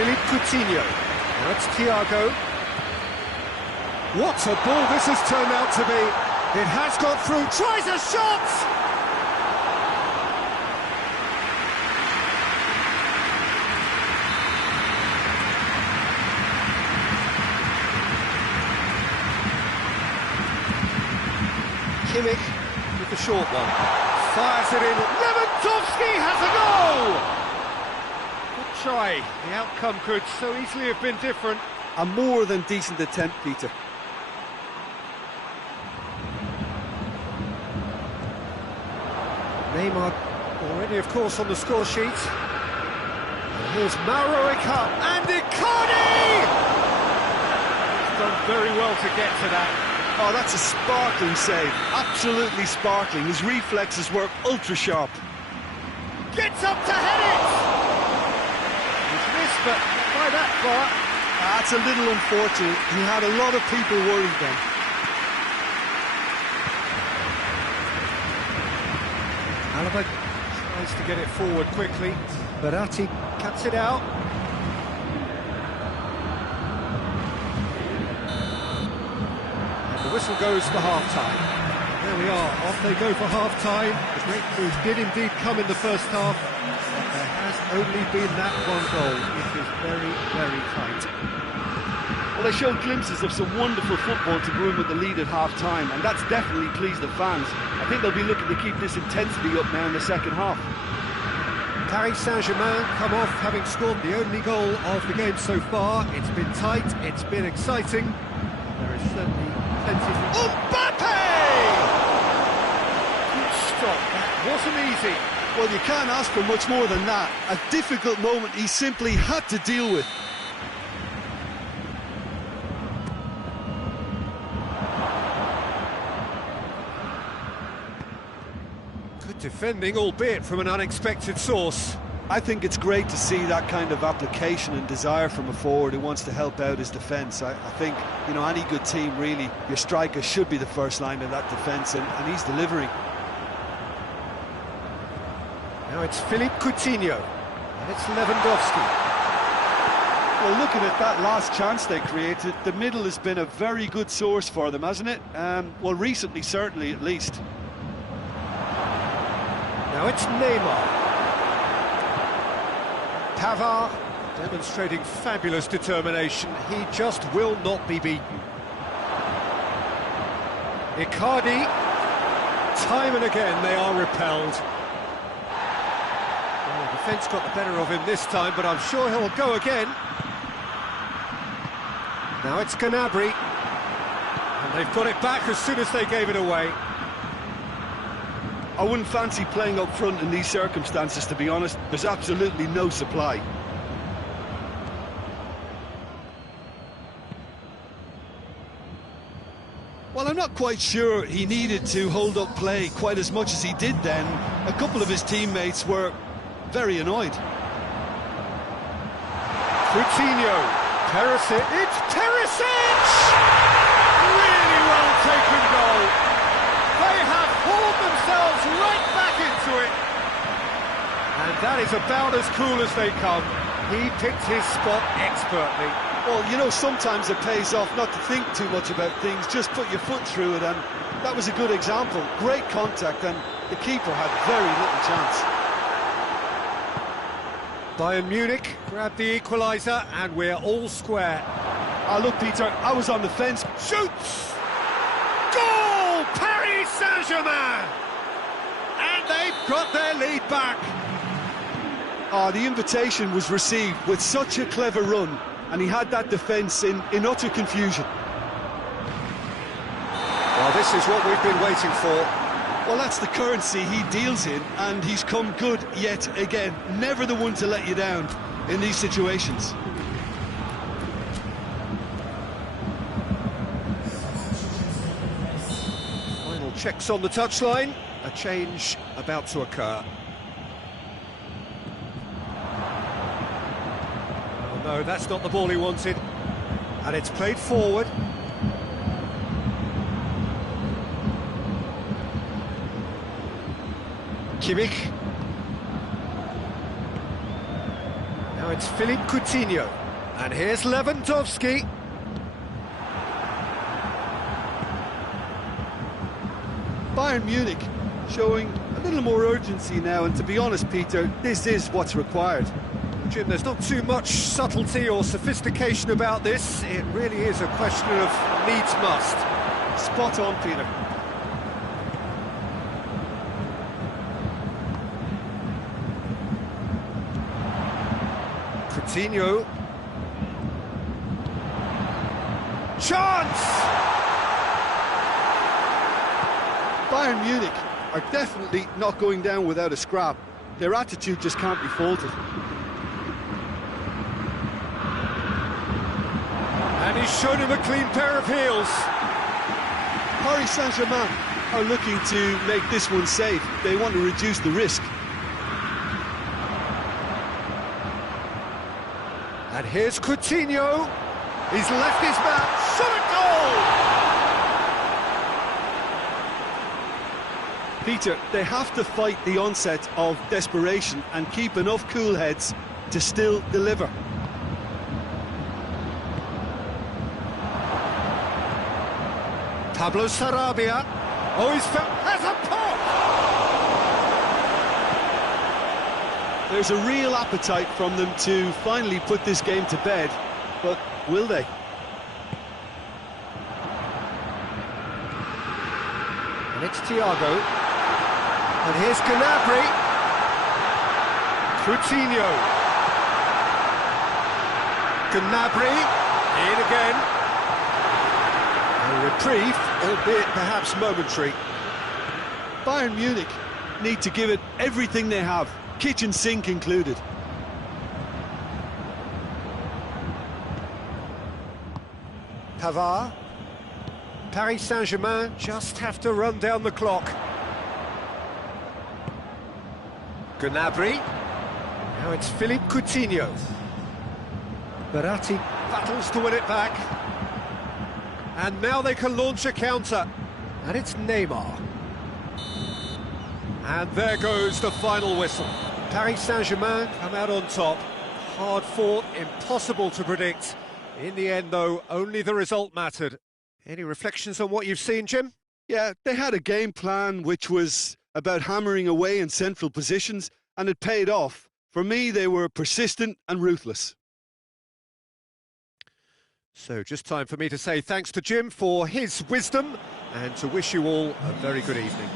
Philippe Coutinho. Now it's Thiago. What a ball this has turned out to be. It has got through, tries a shot! Kimmich with the short one. Fires it in. Lewandowski has a goal! Good try. The outcome could so easily have been different. A more than decent attempt, Peter. Neymar already, of course, on the score sheet. And here's Mauro Icardi, and Icardi! He's done very well to get to that. Oh, that's a sparkling save. Absolutely sparkling. His reflexes were ultra sharp. Gets up to head it! He's missed, but not by that far. That's a little unfortunate. He had a lot of people worried then. Alaba tries to get it forward quickly. Verratti cuts it out. And the whistle goes for half-time. There we are, off they go for half-time. The breakthrough did indeed come in the first half, but there has only been that one goal. It is very, very tight. Well, they showed glimpses of some wonderful football to go in with the lead at half-time, and that's definitely pleased the fans. I think they'll be looking to keep this intensity up now in the second half. Paris Saint-Germain come off having scored the only goal of the game so far. It's been tight, it's been exciting. There is certainly plenty of... Mbappe! Good stop, that wasn't easy. Well, you can't ask for much more than that. A difficult moment he simply had to deal with. Defending, albeit from an unexpected source. I think it's great to see that kind of application and desire from a forward who wants to help out his defence. I think, you know, any good team, really, your striker should be the first line of that defence, and he's delivering. Now it's Philippe Coutinho, and it's Lewandowski. Well, looking at that last chance they created, the middle has been a very good source for them, hasn't it? Well, recently, certainly, at least. Now it's Neymar. Pavard demonstrating fabulous determination. He just will not be beaten. Icardi. Time and again they are repelled. Well, the defence got the better of him this time, but I'm sure he'll go again. Now it's Gnabry. And they've got it back as soon as they gave it away. I wouldn't fancy playing up front in these circumstances, to be honest. There's absolutely no supply. Well, I'm not quite sure he needed to hold up play quite as much as he did then. A couple of his teammates were very annoyed. Coutinho, Perisic, it's Perisic! Really well taken goal. They have hauled themselves right back into it. And that is about as cool as they come. He picked his spot expertly. Well, you know, sometimes it pays off not to think too much about things, just put your foot through it, and that was a good example. Great contact, and the keeper had very little chance. Bayern Munich grabbed the equaliser, and we're all square. Look, Peter, I was on the fence. Shoots! Goal! Paris Saint-Germain! And they've got their lead back. The invitation was received with such a clever run, and he had that defence in utter confusion. Well, this is what we've been waiting for. Well, that's the currency he deals in, and he's come good yet again. Never the one to let you down in these situations. Final checks on the touchline. A change about to occur. Oh no, that's not the ball he wanted. And it's played forward. Kimmich. Now it's it's Philippe Coutinho. And here's Lewandowski. Bayern Munich showing a little more urgency now, and to be honest, Peter, this is what's required. Jim, there's not too much subtlety or sophistication about this. It really is a question of needs must. Spot on, Peter. Coutinho. Chance! Bayern Munich are definitely not going down without a scrap. Their attitude just can't be faulted. And he's shown him a clean pair of heels. Paris Saint-Germain are looking to make this one safe. They want to reduce the risk. And here's Coutinho. He's left his man. Shot a goal! Peter, they have to fight the onset of desperation and keep enough cool heads to still deliver. Pablo Sarabia. Oh, has a pop! There's a real appetite from them to finally put this game to bed, but will they? And it's Thiago. And here's Gnabry. Coutinho. Gnabry. In again. A reprieve, albeit perhaps momentary. Bayern Munich need to give it everything they have, kitchen sink included. Pavard. Paris Saint-Germain just have to run down the clock. Gnabry. Now it's Philippe Coutinho. Verratti battles to win it back. And now they can launch a counter. And it's Neymar. And there goes the final whistle. Paris Saint-Germain come out on top. Hard fought, impossible to predict. In the end, though, only the result mattered. Any reflections on what you've seen, Jim? Yeah, they had a game plan which was about hammering away in central positions, and it paid off. For me, they were persistent and ruthless. So just time for me to say thanks to Jim for his wisdom and to wish you all a very good evening.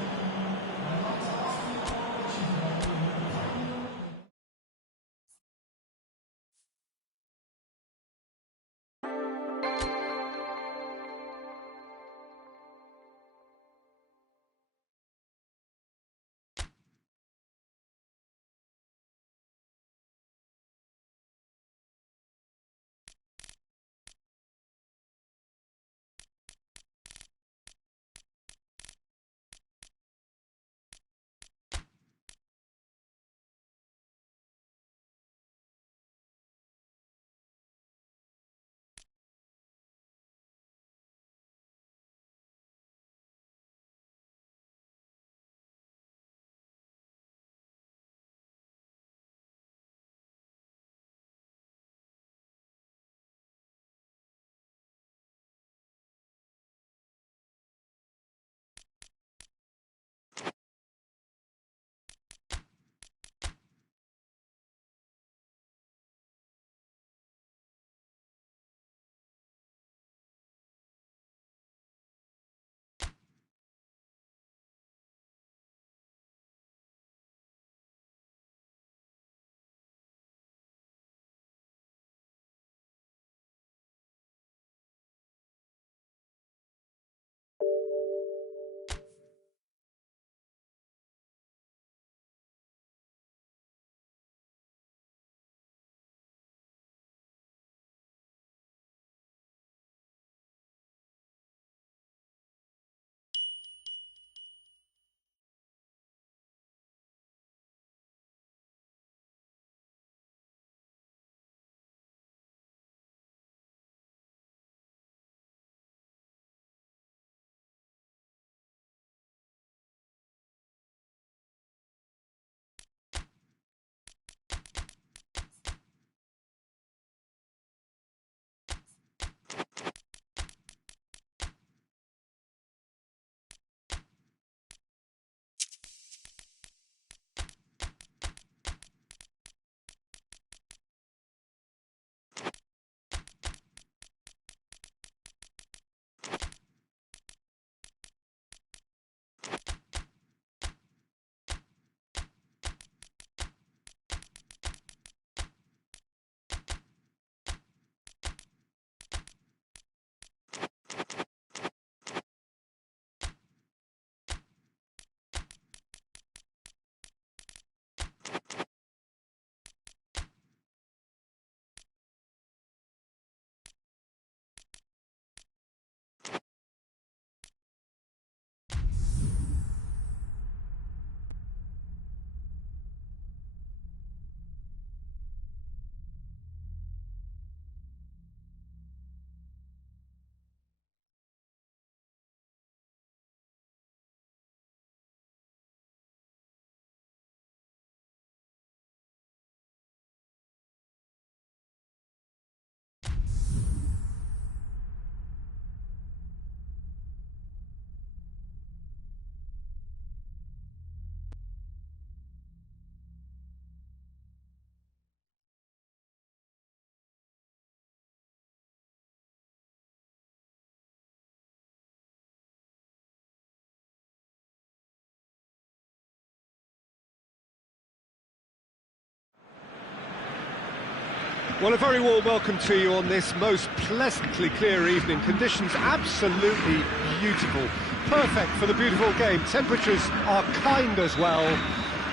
Well, a very warm welcome to you on this most pleasantly clear evening. Conditions absolutely beautiful. Perfect for the beautiful game. Temperatures are kind as well.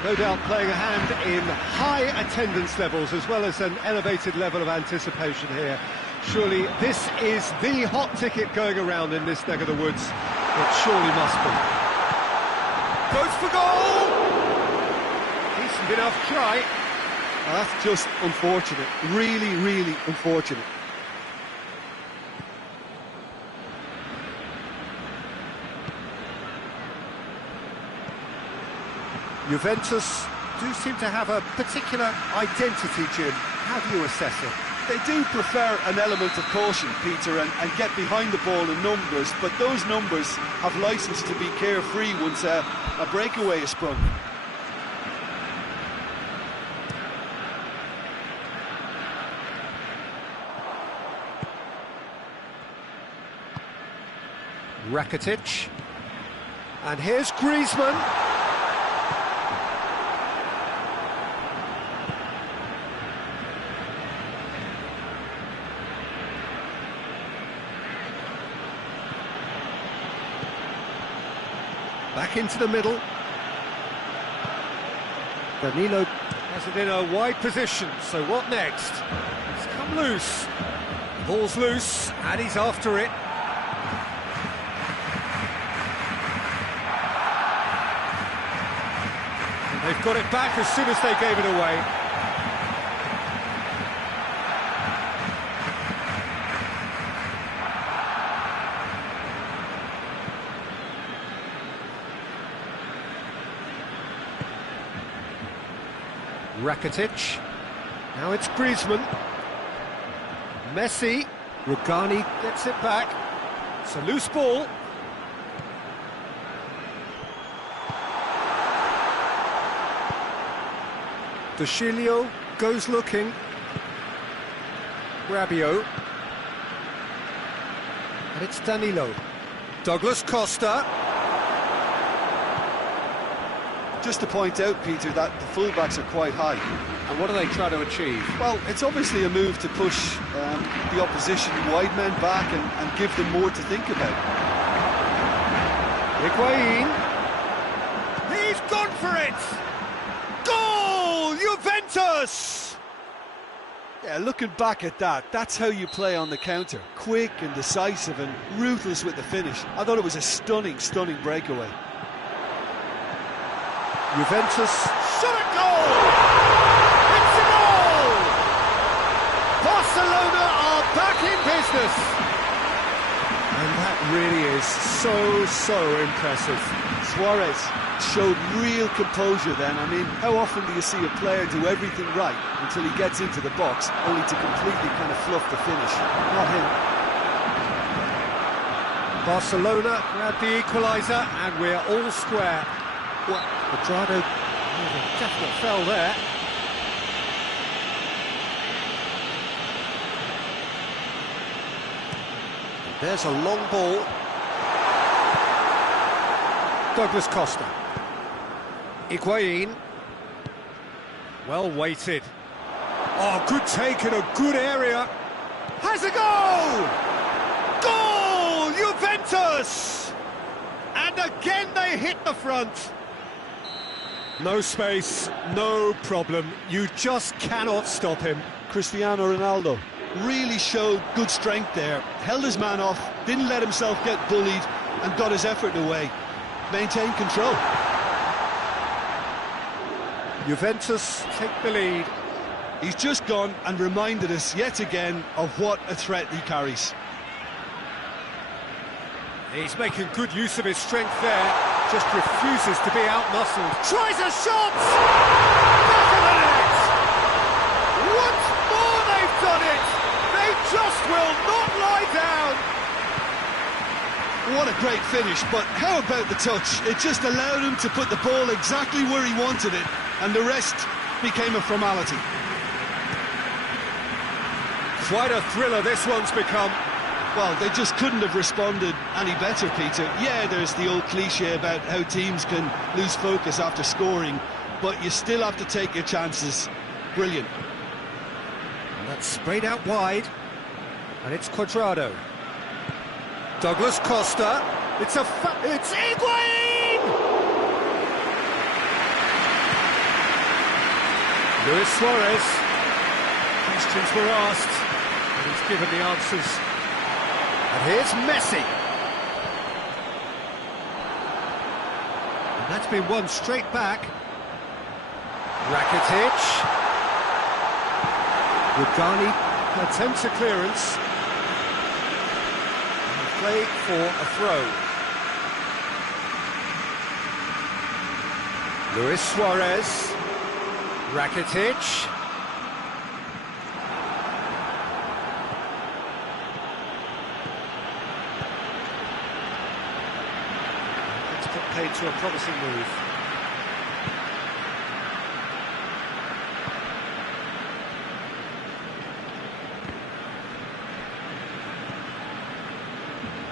No doubt playing a hand in high attendance levels as well as an elevated level of anticipation here. Surely this is the hot ticket going around in this neck of the woods. It surely must be. Goes for goal! Decent enough try. That's just unfortunate, really, really unfortunate. Juventus do seem to have a particular identity, Jim. How do you assess it? They do prefer an element of caution, Peter, and get behind the ball in numbers, but those numbers have licence to be carefree once a breakaway is sprung. Rakitic, and here's Griezmann. Back into the middle. Danilo has it in a wide position, so what next? It's come loose. Ball's loose, and he's after it. They've got it back as soon as they gave it away. Rakitic. Now it's Griezmann. Messi. Rugani gets it back. It's a loose ball. De Chilio goes looking. Rabiot. And it's Danilo. Douglas Costa. Just to point out, Peter, that the fullbacks are quite high. And what do they try to achieve? Well, it's obviously a move to push the opposition wide men back and give them more to think about. Higuain. He's gone for it! Goal! Juventus! Yeah, looking back at that, that's how you play on the counter. Quick and decisive and ruthless with the finish. I thought it was a stunning, stunning breakaway. Juventus shot a goal! It's a goal! Barcelona are back in business! And that really is so impressive. Suarez showed real composure then. I mean, how often do you see a player do everything right until he gets into the box, only to completely kind of fluff the finish? Not him. Barcelona grab the equaliser, and we're all square. Well, Quadrado, definite fell there. There's a long ball. Douglas Costa. Higuain. Well weighted. Oh, good take in a good area. Has a goal! Goal! Juventus! And again they hit the front. No space, no problem. You just cannot stop him. Cristiano Ronaldo really showed good strength there. Held his man off, didn't let himself get bullied, and got his effort away. Maintained control. Juventus take the lead. He's just gone and reminded us yet again of what a threat he carries. He's making good use of his strength there. Just refuses to be out-muscled. Tries a shot! Back of the net! Once more they've done it! They just will not lie down! What a great finish, but how about the touch? It just allowed him to put the ball exactly where he wanted it, and the rest became a formality. Quite a thriller this one's become. Well, they just couldn't have responded any better, Peter. Yeah, there's the old cliche about how teams can lose focus after scoring, but you still have to take your chances. Brilliant. And that It's sprayed out wide, and it's Cuadrado. Douglas Costa. It's Higuain! Luis Suarez. Questions were asked, and he's given the answers. And here's Messi. And that's been won straight back. Rakitic. Rugani attempts a clearance. And play for a throw. Luis Suarez. Rakitic. It's put paid to a promising move.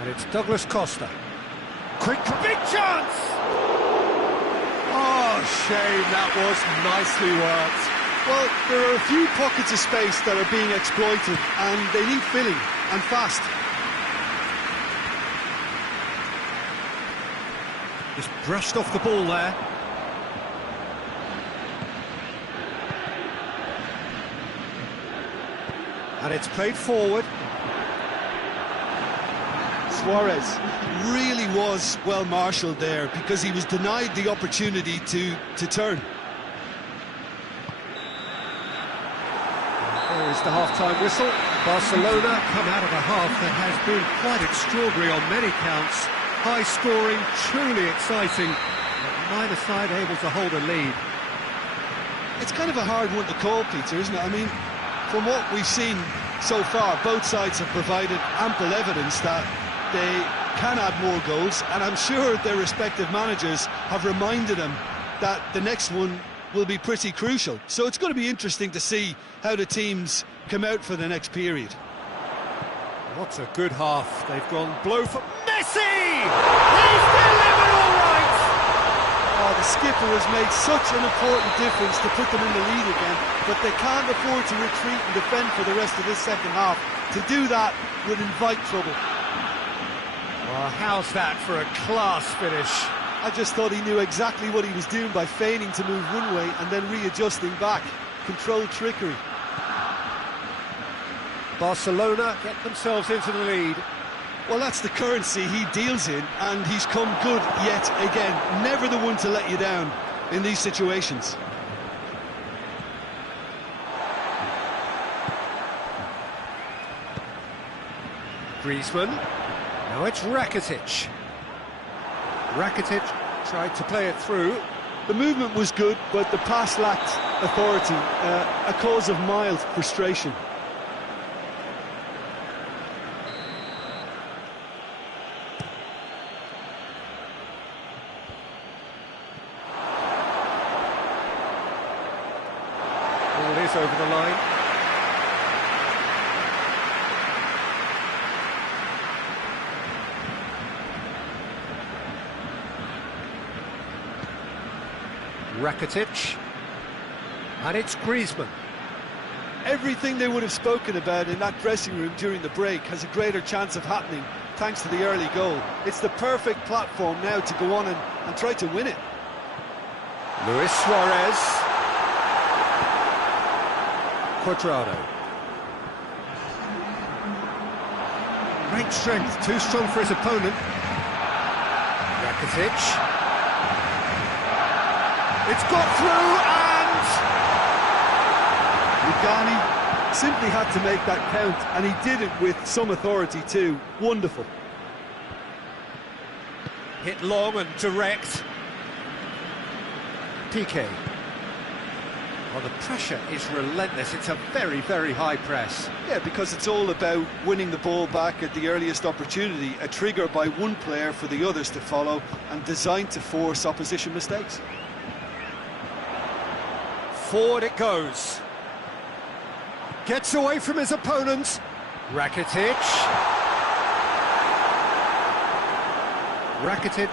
And it's Douglas Costa. Quick, big chance! Oh, shame, that was nicely worked. Well, there are a few pockets of space that are being exploited, and they need filling, and fast. Just brushed off the ball there. And it's played forward. Suarez really was well marshalled there because he was denied the opportunity to turn. There is the half-time whistle. Barcelona come out of a half that has been quite extraordinary on many counts. High scoring, truly exciting, but neither side able to hold a lead. It's kind of a hard one to call, Peter, isn't it? I mean, from what we've seen so far, both sides have provided ample evidence that they can add more goals, and I'm sure their respective managers have reminded them that the next one will be pretty crucial. So it's going to be interesting to see how the teams come out for the next period. What a good half. They've gone blow for Messi! He's delivered all right! Oh, the skipper has made such an important difference to put them in the lead again, but they can't afford to retreat and defend for the rest of this second half. To do that would invite trouble. Well, how's that for a class finish? I just thought he knew exactly what he was doing by feigning to move one way and then readjusting back. Controlled trickery. Barcelona get themselves into the lead. Well, that's the currency he deals in, and he's come good yet again. Never the one to let you down in these situations. Griezmann. Now it's Rakitic. Rakitic tried to play it through. The movement was good, but the pass lacked authority, a cause of mild frustration. Ball is over the line. Rakitic, and it's Griezmann. Everything they would have spoken about in that dressing room during the break has a greater chance of happening thanks to the early goal. It's the perfect platform now to go on and try to win it. Luis Suarez. Cuadrado. Great strength, too strong for his opponent. Rakitic. It's got through, and Rugani simply had to make that count, and he did it with some authority too. Wonderful. hit long and direct. Piqué. Well, the pressure is relentless. It's a very, very high press. Yeah, because it's all about winning the ball back at the earliest opportunity, a trigger by one player for the others to follow, and designed to force opposition mistakes. Forward it goes. Gets away from his opponent. Rakitic. Rakitic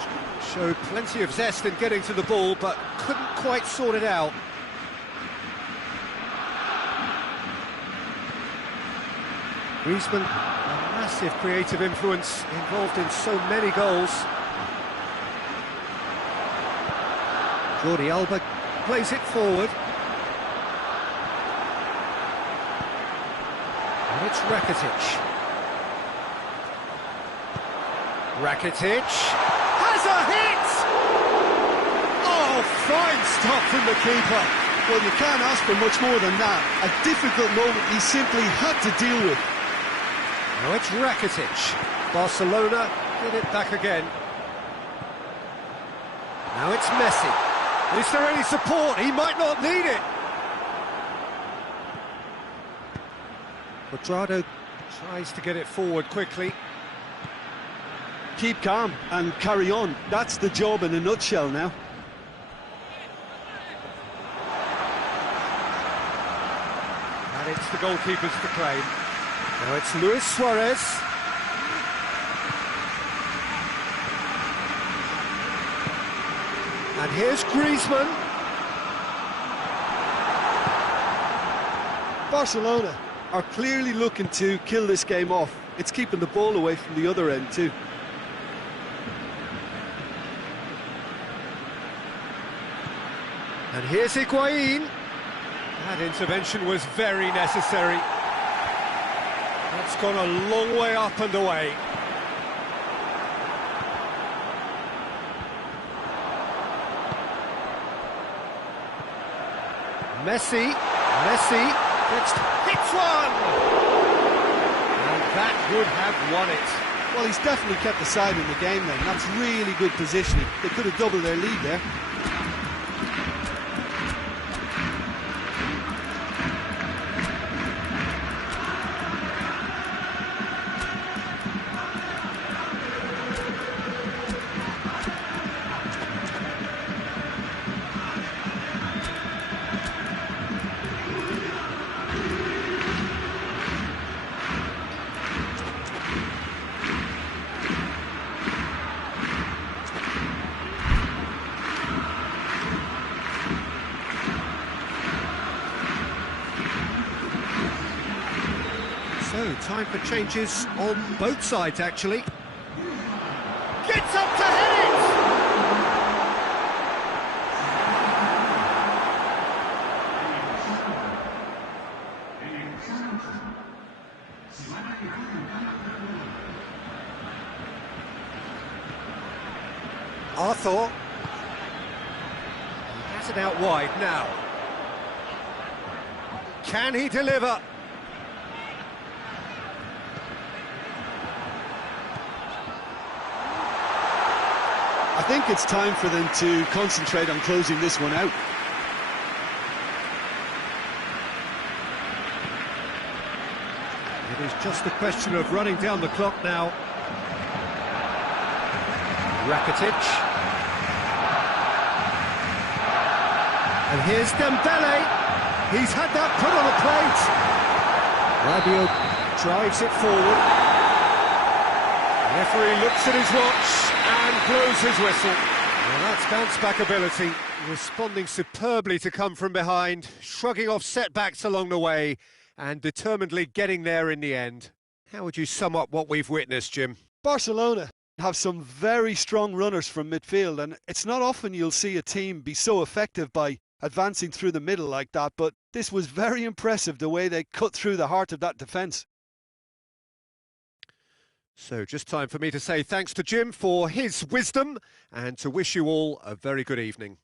showed plenty of zest in getting to the ball, but couldn't quite sort it out. Griezmann, a massive creative influence, involved in so many goals. Jordi Alba plays it forward. And it's Rakitic. Rakitic has a hit! Oh, fine stop from the keeper. Well, you can't ask for much more than that. A difficult moment he simply had to deal with. Now it's Rakitic. Barcelona get it back again. Now it's Messi. Is there any support? He might not need it. Quadrado tries to get it forward quickly. Keep calm and carry on. That's the job in a nutshell now. And it's the goalkeepers to claim. Now it's Luis Suarez. And here's Griezmann. Barcelona are clearly looking to kill this game off. It's keeping the ball away from the other end too. And here's Higuain. That intervention was very necessary. That's gone a long way up and away. Messi just hits one! And that would have won it. Well, he's definitely kept the side in the game then. That's really good positioning. They could have doubled their lead there. So, time for changes on both sides, actually. Gets up to head it! Arthur. He has it out wide now. Can he deliver? I think it's time for them to concentrate on closing this one out. It is just a question of running down the clock now. Rakitic. And here's Dembele. He's had that put on a plate. Rabiot drives it forward. The referee looks at his watch and blows his whistle. Well, that's bounce-back ability, responding superbly to come from behind, shrugging off setbacks along the way, and determinedly getting there in the end. How would you sum up what we've witnessed, Jim? Barcelona have some very strong runners from midfield, and it's not often you'll see a team be so effective by advancing through the middle like that, but this was very impressive, the way they cut through the heart of that defence. So just time for me to say thanks to Jim for his wisdom and to wish you all a very good evening.